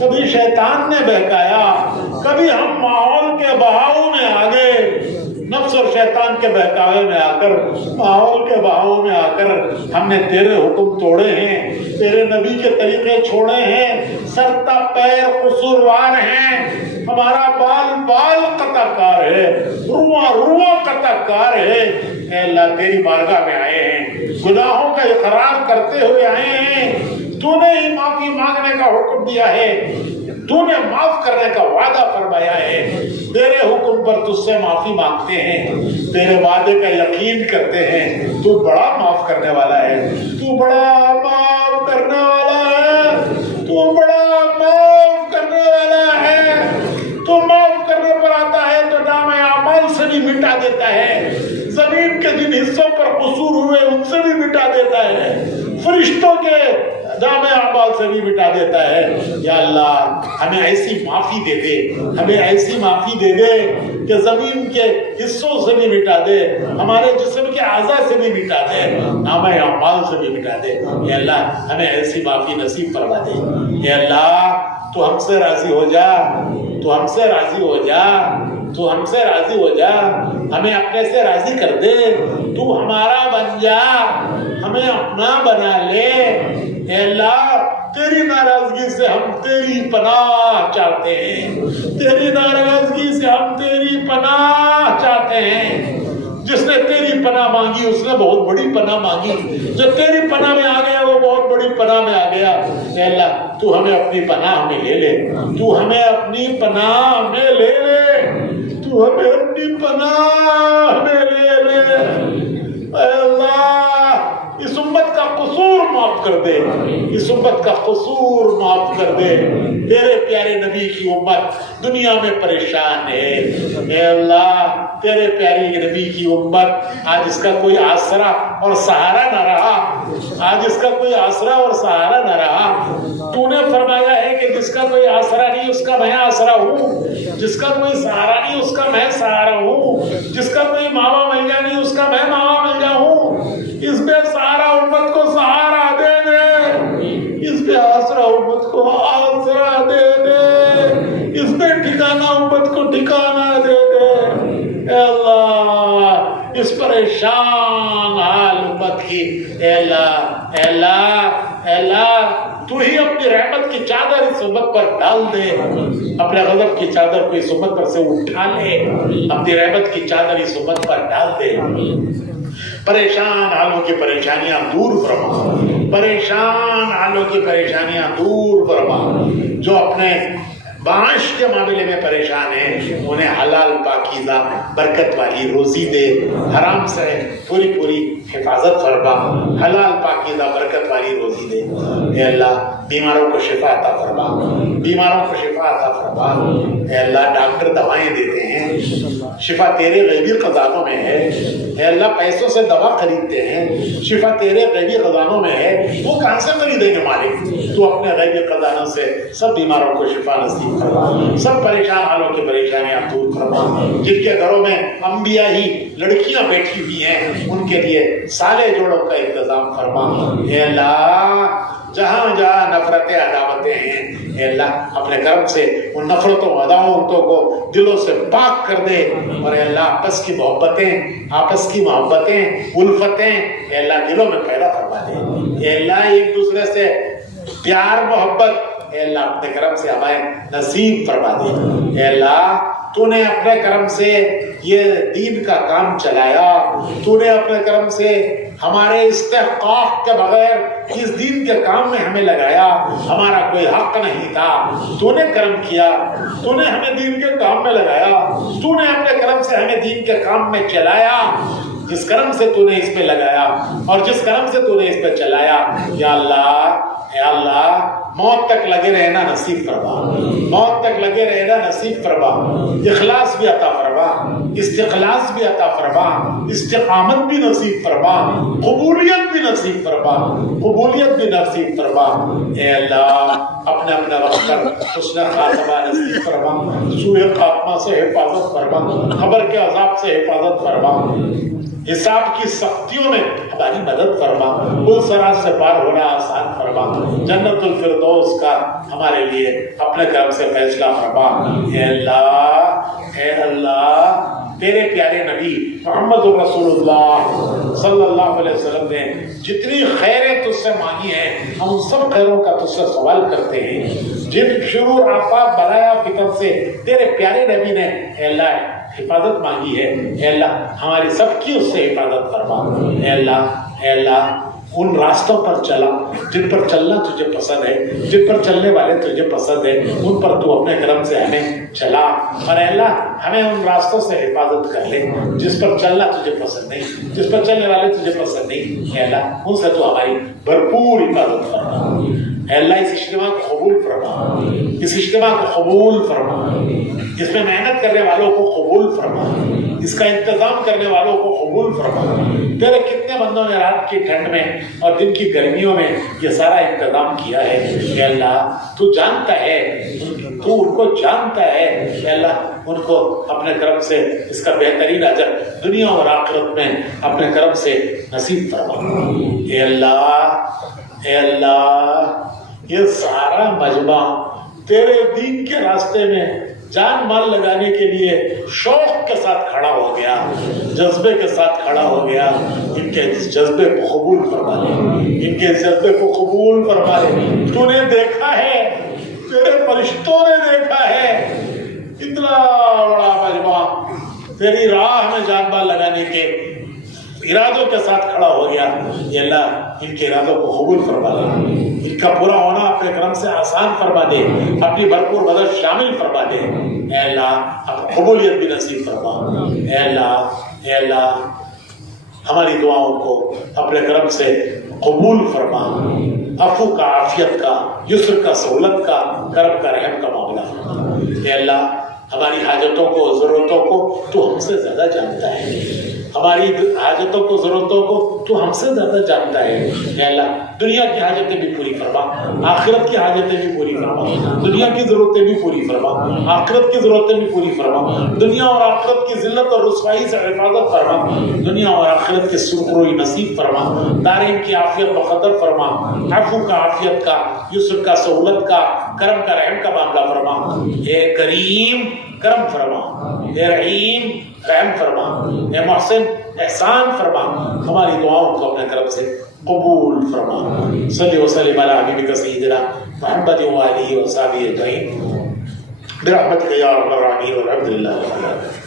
کبھی شیطان نے بہکایا، کبھی ہم ماحول کے بہاؤ میں آ گئے، نفس اور شیطان کے بہکاوے میں آ کر، ماحول کے بہاؤ میں آ کر ہم نے تیرے حکم توڑے ہیں، تیرے نبی کے طریقے چھوڑے ہیں، سر تا پیر قصوروار ہیں، ہمارا بال بال قطع کار ہے، رواں رواں قطع کار ہے۔ اے اللہ تیری بارگاہ میں آئے ہیں، گناہوں کا اقرار کرتے ہوئے آئے ہیں، تو نے ہی معافی مانگنے کا حکم دیا ہے، تو نے معاف کرنے کا وعدہ فرمایا ہے، تیرے حکم پر تجھ سے معافی مانگتے ہیں، تیرے وعدے کا یقین کرتے ہیں، تو بڑا معاف کرنے والا ہے، تو بڑا معاف کرنے والا ہے، تو بڑا معاف کرنے والا ہے، تو معاف کرنے پر آتا ہے تو نام اعمال سے بھی مٹا دیتا ہے، زمین کے جن حصوں پر قصور ہوئے ان سے بھی مٹا دیتا ہے، فرشتوں کے نام اعمال سے بھی مٹا دیتا ہے۔ یا اللہ ہمیں ایسی معافی دے دے، ہمیں ایسی معافی دے دے کہ زمین کے حصوں سے بھی مٹا دے، ہمارے جسم کے اعضاء سے بھی مٹا دے، نام اعمال سے بھی مٹا دے۔ اے اللہ ہمیں ایسی معافی نصیب فرما دے۔ اے اللہ تو ہم سے راضی ہو جا، تو ہم سے راضی ہو جا، تو ہم سے راضی ہو جا، ہمیں اپنے سے راضی کر دے، تو ہمارا بن جا، ہمیں اپنا بنا لے۔ اے اللہ تیری ناراضگی سے ہم تیری پناہ چاہتے ہیں، تیری ناراضگی سے ہم تیری پناہ چاہتے ہیں۔ جس نے تیری پناہ مانگی اس نے بہت بڑی پناہ مانگی، جو تیری پناہ میں آ گیا وہ بہت بڑی پناہ میں آ گیا۔ اے اللہ تو ہمیں اپنی پناہ میں لے لے، تو ہمیں اپنی پناہ میں لے لے، تو ہمیں اپنی پناہ میں لے لے۔ اے اللہ اس امت کا قصور معاف کر دے، اس امت کا قصور معاف کر دے۔ تیرے پیارے نبی کی امت دنیا میں پریشان ہے، اے اللہ تیرے پیارے نبی کی امت آج اس کا کوئی آسرا اور سہارا نہ رہا، آج اس کا کوئی آسرا اور سہارا نہ رہا۔ تو نے فرمایا ہے کہ جس کا کوئی آسرا نہیں اس کا میں آسرا ہوں، جس کا کوئی سہارا نہیں اس کا میں سہارا ہوں، جس کا کوئی ماوا مل جا نہیں اس کا میں ماوا مل جا ہوں۔ اس بے سہارا امت کو سہارا دے دے، اس بے آسرا امت کو آسرا دے دے، اس بے ٹھکانہ امت کو ٹھکانہ دے دے۔ اے اللہ اس پریشان حال امت کی اے اللہ اے اللہ اے اللہ تو ہی اپنی رحمت کی چادر اس امت پر ڈال دے، اپنے غضب کی چادر کو اس امت پر سے اٹھا لے، اپنی رحمت کی چادر اس امت پر ڈال دے۔ پریشان حالوں کی پریشانیاں دور فرما، پریشان حالوں کی پریشانیاں دور فرما۔ جو اپنے معاش کے معاملے میں پریشان ہیں انہیں حلال پاکیزہ برکت والی روزی دے، حرام سے پوری پوری حفاظت فرما، حلال پاکیزہ برکت والی روزی دے۔ اے اللہ بیماروں کو شفا عطا فرما، بیماروں کو شفا عطا فرما۔ اے اللہ ڈاکٹر دوائیں دیتے ہیں، شفا تیرے غیبی خزانوں میں ہے۔ اے اللہ پیسوں سے دوا خریدتے ہیں، شفا تیرے غیبی خزانوں میں ہے، وہ کہاں سے خریدیں گے مالک؟ تو اپنے غیبی خزانوں سے سب بیماروں کو شفا نصیب فرما، سب پریشان حالوں کی پریشانیاں دور فرما۔ جن کے گھروں میں انبیاء ہی لڑکیاں بیٹھی ہوئی ہیں ان کے لیے سالے جوڑوں کا انتظام فرما۔ اے اللہ جہاں جہاں نفرتیں عداوتیں ہیں اے اللہ اپنے کرم سے ان نفرتوں عداوتوں کو دلوں سے پاک کر دے، اور اے اللہ آپس کی محبتیں، آپس کی محبتیں، الفتیں اے اللہ دلوں میں پیدا فرما دے۔ اے اللہ ایک دوسرے سے پیار محبت اے اللہ اپنے کرم سے ہمیں نصیب فرما دے۔ اے اللہ تو نے اپنے کرم سے یہ دین کا کام چلایا، تو نے اپنے کرم سے ہمارے استحقاق کے بغیر اس دین کے کام میں ہمیں لگایا، ہمارا کوئی حق نہیں تھا، تو نے کرم کیا، تو نے ہمیں دین کے کام میں لگایا، تو نے اپنے کرم سے ہمیں دین کے کام میں چلایا۔ جس کرم سے تو نے اس پہ لگایا اور جس کرم سے تو نے اس پہ چلایا، یا اللہ اے اللہ موت تک لگے رہنا نصیب فرما، موت تک لگے رہنا نصیب فرما، اخلاص بھی عطا فرما، استخلاص بھی عطا فرما، استقامت بھی نصیب فرما، قبولیت بھی نصیب فرما، قبولیت بھی نصیب فرما۔ اے اللہ اپنے اپنے وقت پر حسن خاتمہ نصیب فرما، سوء خاتمہ سے حفاظت فرما، قبر کے عذاب سے حفاظت فرما، حساب کی سختیوں میں ہماری مدد فرما، وہ سرات سے پار ہونا آسان فرما، جنت الفردوس کا ہمارے لیے اپنے کرم سے فیصلہ فرما۔ اے اللہ اے اللہ تیرے پیارے نبی محمد رسول اللہ صلی اللہ علیہ وسلم نے جتنی خیریں تجھ سے مانگی ہیں ہم ان سب خیروں کا تجھ سے سوال کرتے ہیں۔ جن شرور آفات بلایا فتن سے تیرے پیارے نبی نے اے اللہ حفاظت مانگی ہے، اے اللہ ہماری سب کی اس سے حفاظت فرما۔ اے اللہ ان راستوں پر چلا جن پر چلنا تجھے پسند ہے، جن پر چلنے والے تجھے پسند ہے، ان پر تو اپنے کرم سے ہمیں چلا، اور اے اللہ ہمیں ان راستوں سے حفاظت کر لے جس پر چلنا تجھے پسند نہیں، جس پر چلنے والے تجھے پسند نہیں۔ اے اللہ ان سے تو ہماری بھرپور حفاظت فرما۔ اے اللہ اس اجتماع کو قبول فرما، اس اجتماع کو قبول فرما، اس میں محنت کرنے والوں کو قبول فرما، اس کا انتظام کرنے والوں کو قبول فرما۔ تیرے کتنے بندوں نے رات کی ٹھنڈ میں اور دن کی گرمیوں میں یہ سارا انتظام کیا ہے، اے اللہ تو جانتا ہے، تو ان کو جانتا ہے، اے اللہ ان کو اپنے کرم سے اس کا بہترین اجر دنیا اور آخرت میں اپنے کرم سے نصیب فرما۔ اے اللہ یہ سارا مجمع تیرے دین کے راستے میں جان مال لگانے کے لیے شوق کے ساتھ کھڑا ہو گیا، جذبے کے ساتھ کھڑا ہو گیا، ان کے اس جذبے کو قبول فرما لے، ان کے اس جذبے کو قبول فرما لے۔ تو نے دیکھا ہے، تیرے فرشتوں نے دیکھا ہے، اتنا بڑا مجمع تیری راہ میں جان مال لگانے کے ارادوں کے ساتھ کھڑا ہو گیا۔ یہ اللہ ان کے ارادوں کو قبول فرما دے، ان کا پورا ہونا اپنے کرم سے آسان فرما دے، اپنی بھرپور مدد شامل فرما دے۔ اے اللہ اب قبولیت بھی نصیب فرما۔ اے اللہ ہماری دعاؤں کو اپنے کرم سے قبول فرما، عفو کا، عافیت کا، یسر کا، سہولت کا، کرم کا، رحم کا معاملہ فرما۔ اے اللہ ہماری حاجتوں کو، ضرورتوں کو تو ہم سے زیادہ جانتا ہے، ہماری حاجتوں کو، ضرورتوں کو تو ہم سے زیادہ جانتا ہے۔ اے اللہ دنیا کی حاجتیں بھی پوری فرما، آخرت کی حاجتیں بھی پوری فرما، دنیا کی ضرورتیں بھی پوری فرما، آخرت کی ضرورتیں بھی پوری فرما، دنیا اور آخرت کی ذلت اور رسوائی سے حفاظت فرما، دنیا اور آخرت کی سرخروئی نصیب فرما، دارین کی عافیت مقدر فرما، عفو کا، عافیت کا، یسر کا، سہولت کا، کرم کا، رحم کا معاملہ فرما۔ اے کریم کرم فرما، اے رحیم رحم فرما، اے محسن احسان فرما، ہماری دعاؤں کو اپنے طرف سے قبول فرما۔ صلی وسلم علی حبیبک سیدنا محمد و آلہ و صحبہ اجمعین برحمتک یا ارحم الراحمین والحمد للہ رب العالمین۔